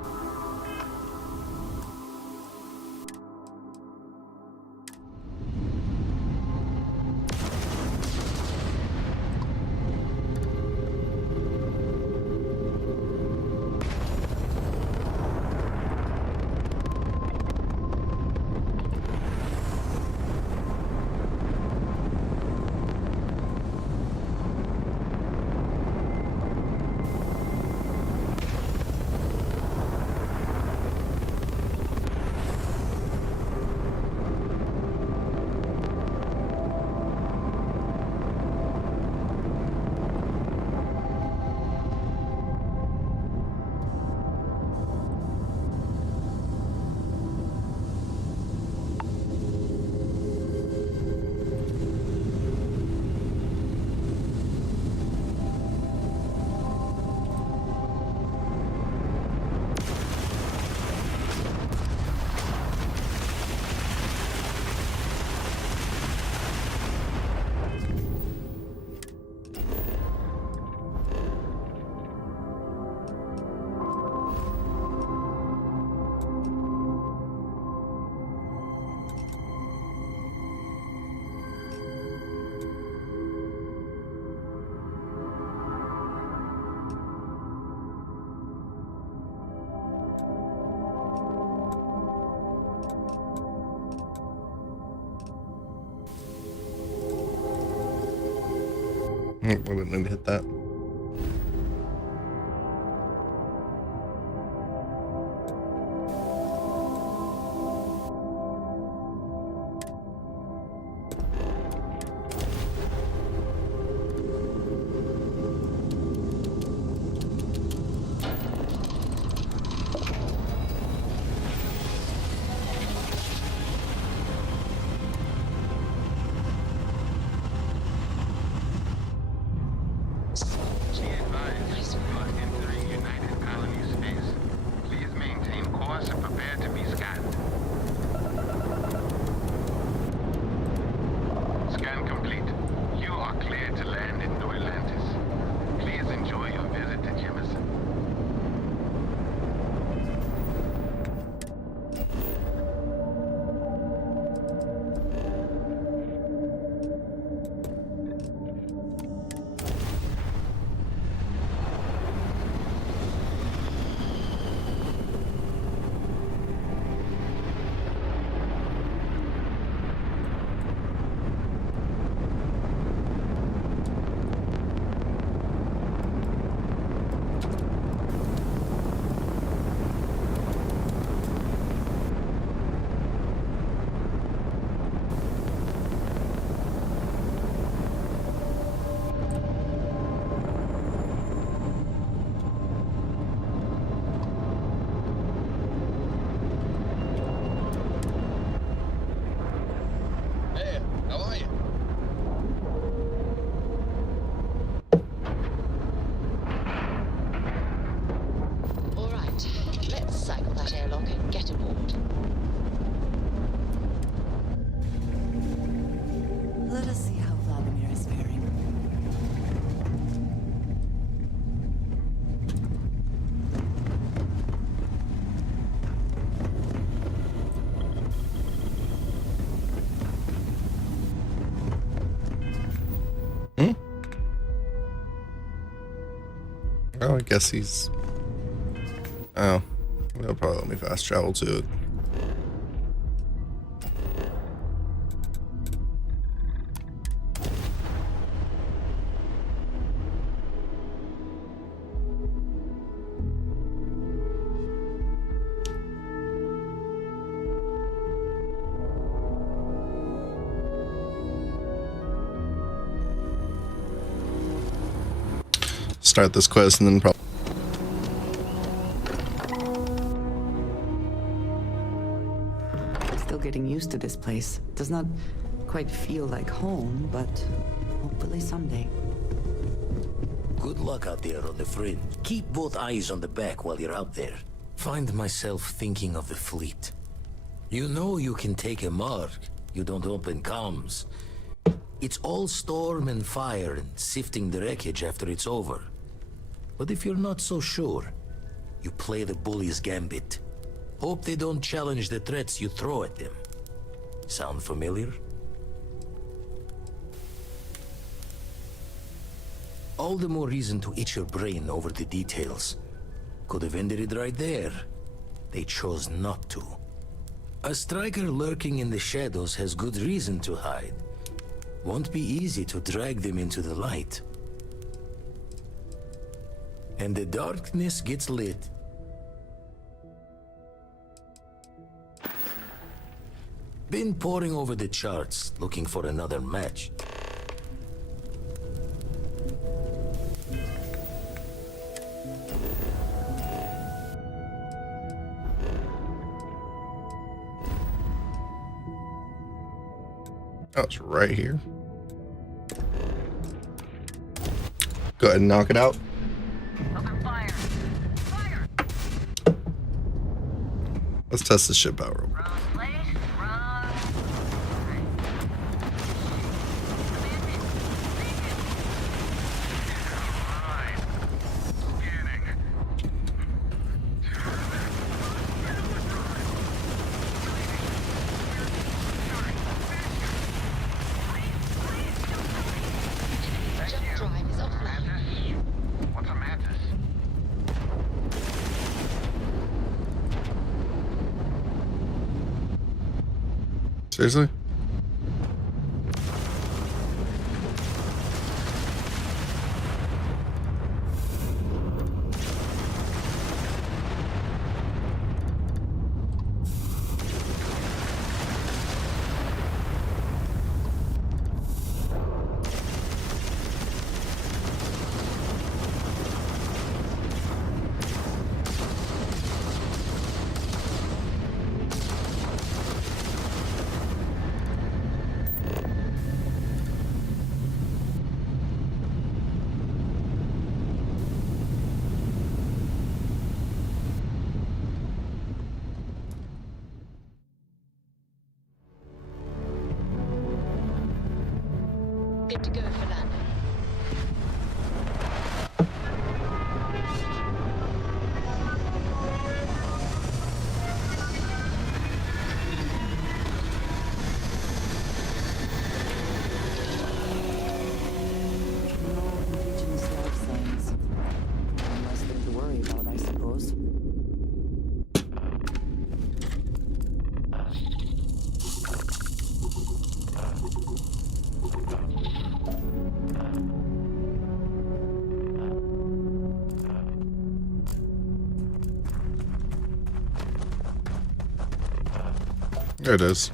I wouldn't need to hit that. Let us see how Vladimir is faring. Oh, I guess he's... Oh, they'll probably let me fast travel to it. Start this quest and then probably... Still getting used to this place. Does not quite feel like home, but hopefully someday. Good luck out there on the fringe. Keep both eyes on the back while you're out there. Find myself thinking of the fleet. You know you can take a mark, you don't open comms. It's all storm and fire and sifting the wreckage after it's over. But if you're not so sure, you play the bully's gambit. Hope they don't challenge the threats you throw at them. Sound familiar? All the more reason to itch your brain over the details. Could have ended it right there. They chose not to. A striker lurking in the shadows has good reason to hide. Won't be easy to drag them into the light. And the darkness gets lit. Been poring over the charts, looking for another match. Oh, it's right here. Go ahead and knock it out. Let's test this ship out real quick. Seriously? Good to go for landing. No indigenous life signs. Unless they're to worry about, I suppose. There it is.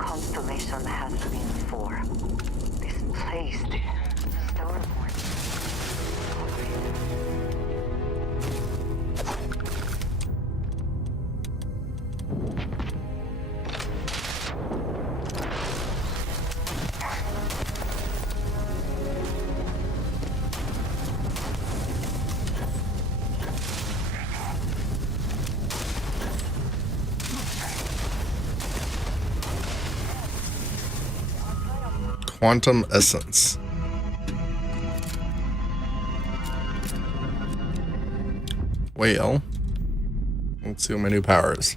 constellation has been for. This place, the Starboard. Quantum essence. Well, let's see what my new power is.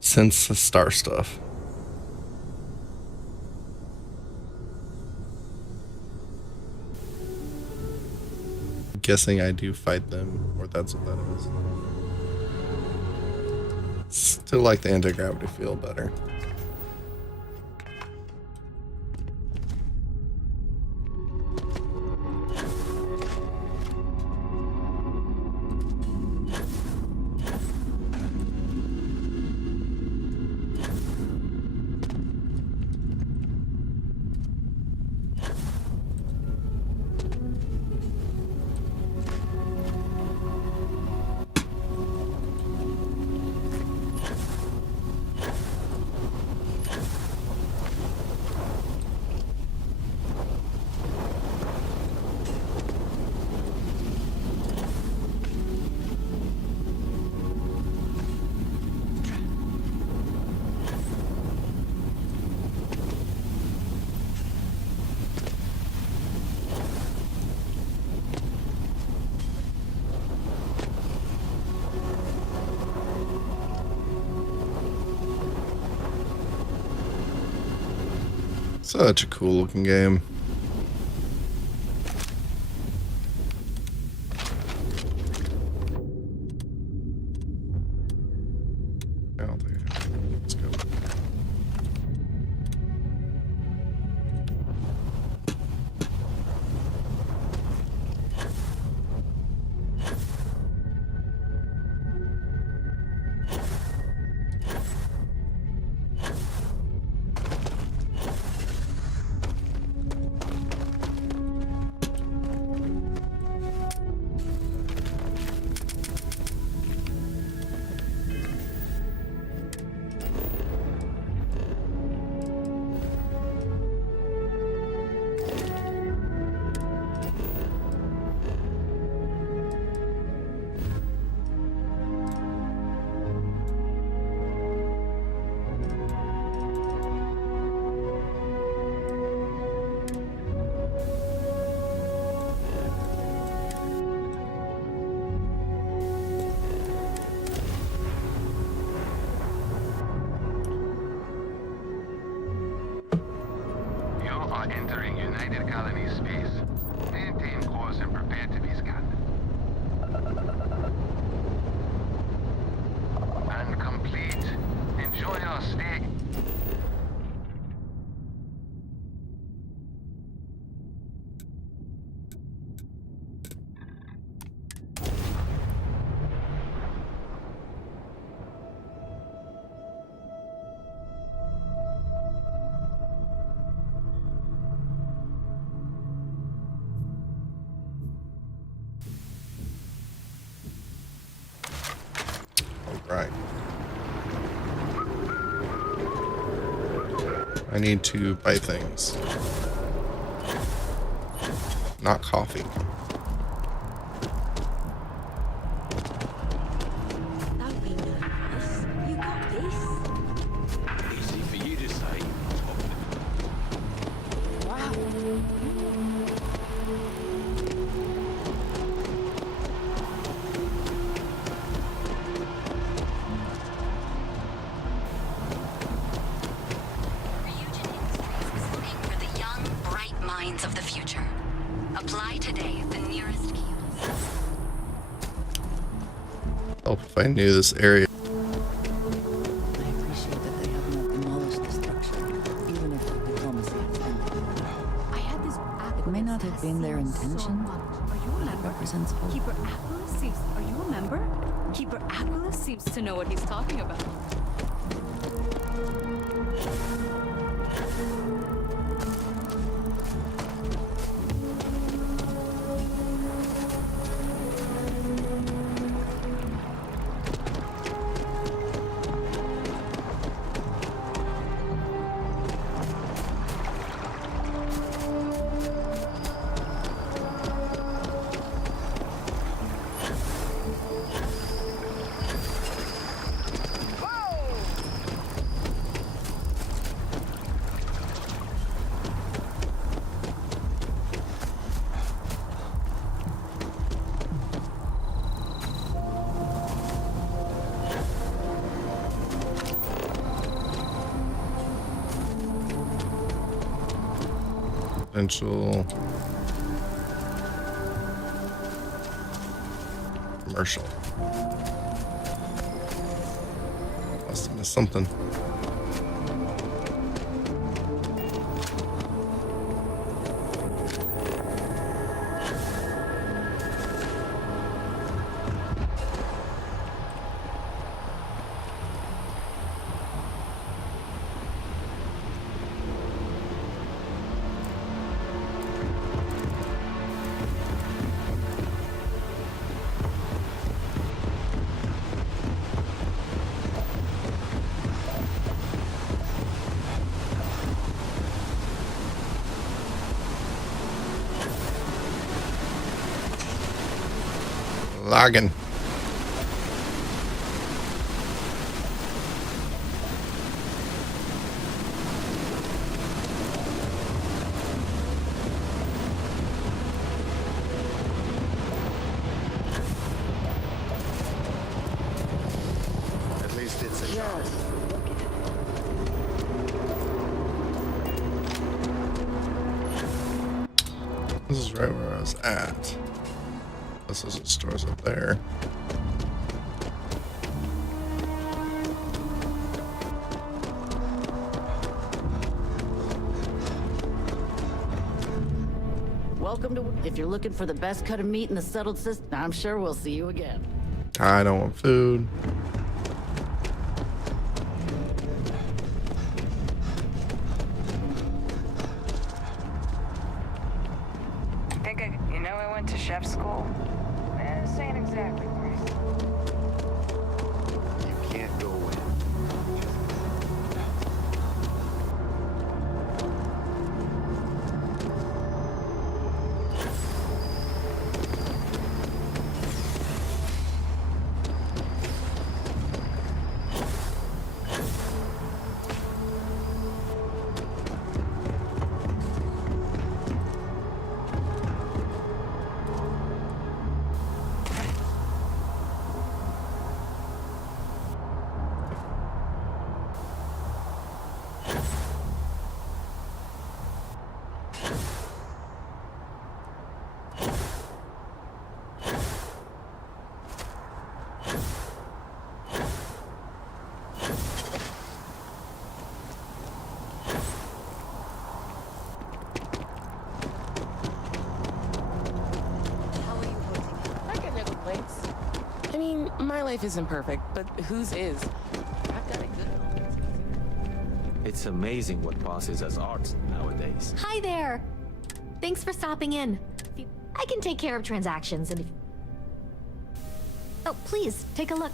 Sense the star stuff. Guessing I do fight them, or that's what that is. Still like the anti-gravity field better. Such a cool looking game. Let's go. Entering United Colony space. Maintain course and prepare to be scanned. And complete. Enjoy your stay. Right. I need to buy things. Not coffee. Don't be nervous. You got this. Easy for you to say. Wow. Of the future. Apply today at the nearest kiosk. Oh, if I knew this area. I appreciate that they have not demolished the structure, even if the diplomacy has ended. I had this app It may not have been their intention. Are you a member? Represents hope. Keeper Aquilus seems... Are you a member? Keeper Aquilus seems to know what he's talking about. Potential commercial. Must have missed something. Lagging. At least it's a job. This is right where I was at. This is the stores up there. Welcome to... If you're looking for the best cut of meat in the settled system, I'm sure we'll see you again. I don't want food. You know, I went to chef school. This ain't exactly right. You can't go in. I got no complaints. I mean, my life isn't perfect, but whose is? I've got it good. It's amazing what passes as art nowadays. Hi there. Thanks for stopping in. I can take care of transactions and if... Oh, please, take a look.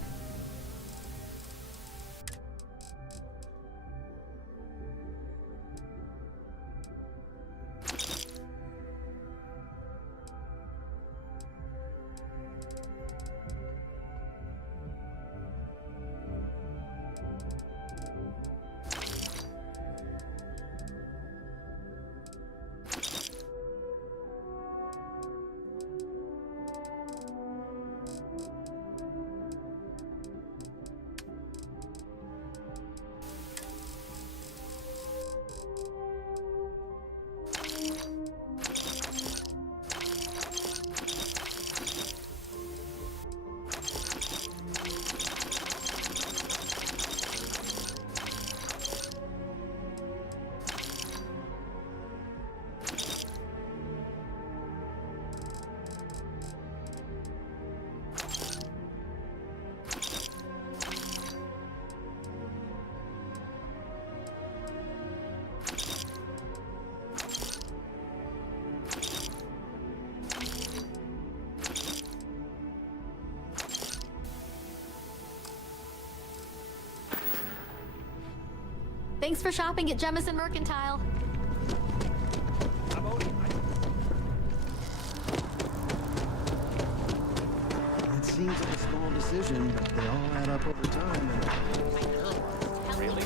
Thanks for shopping at Jemison Mercantile. It seems like a small decision, but they all add up over time. Really?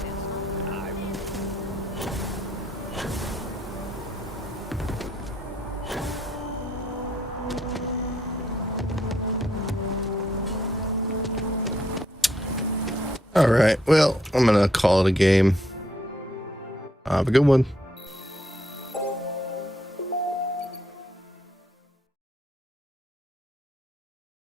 All right. Well, I'm going to call it a game. Have a good one.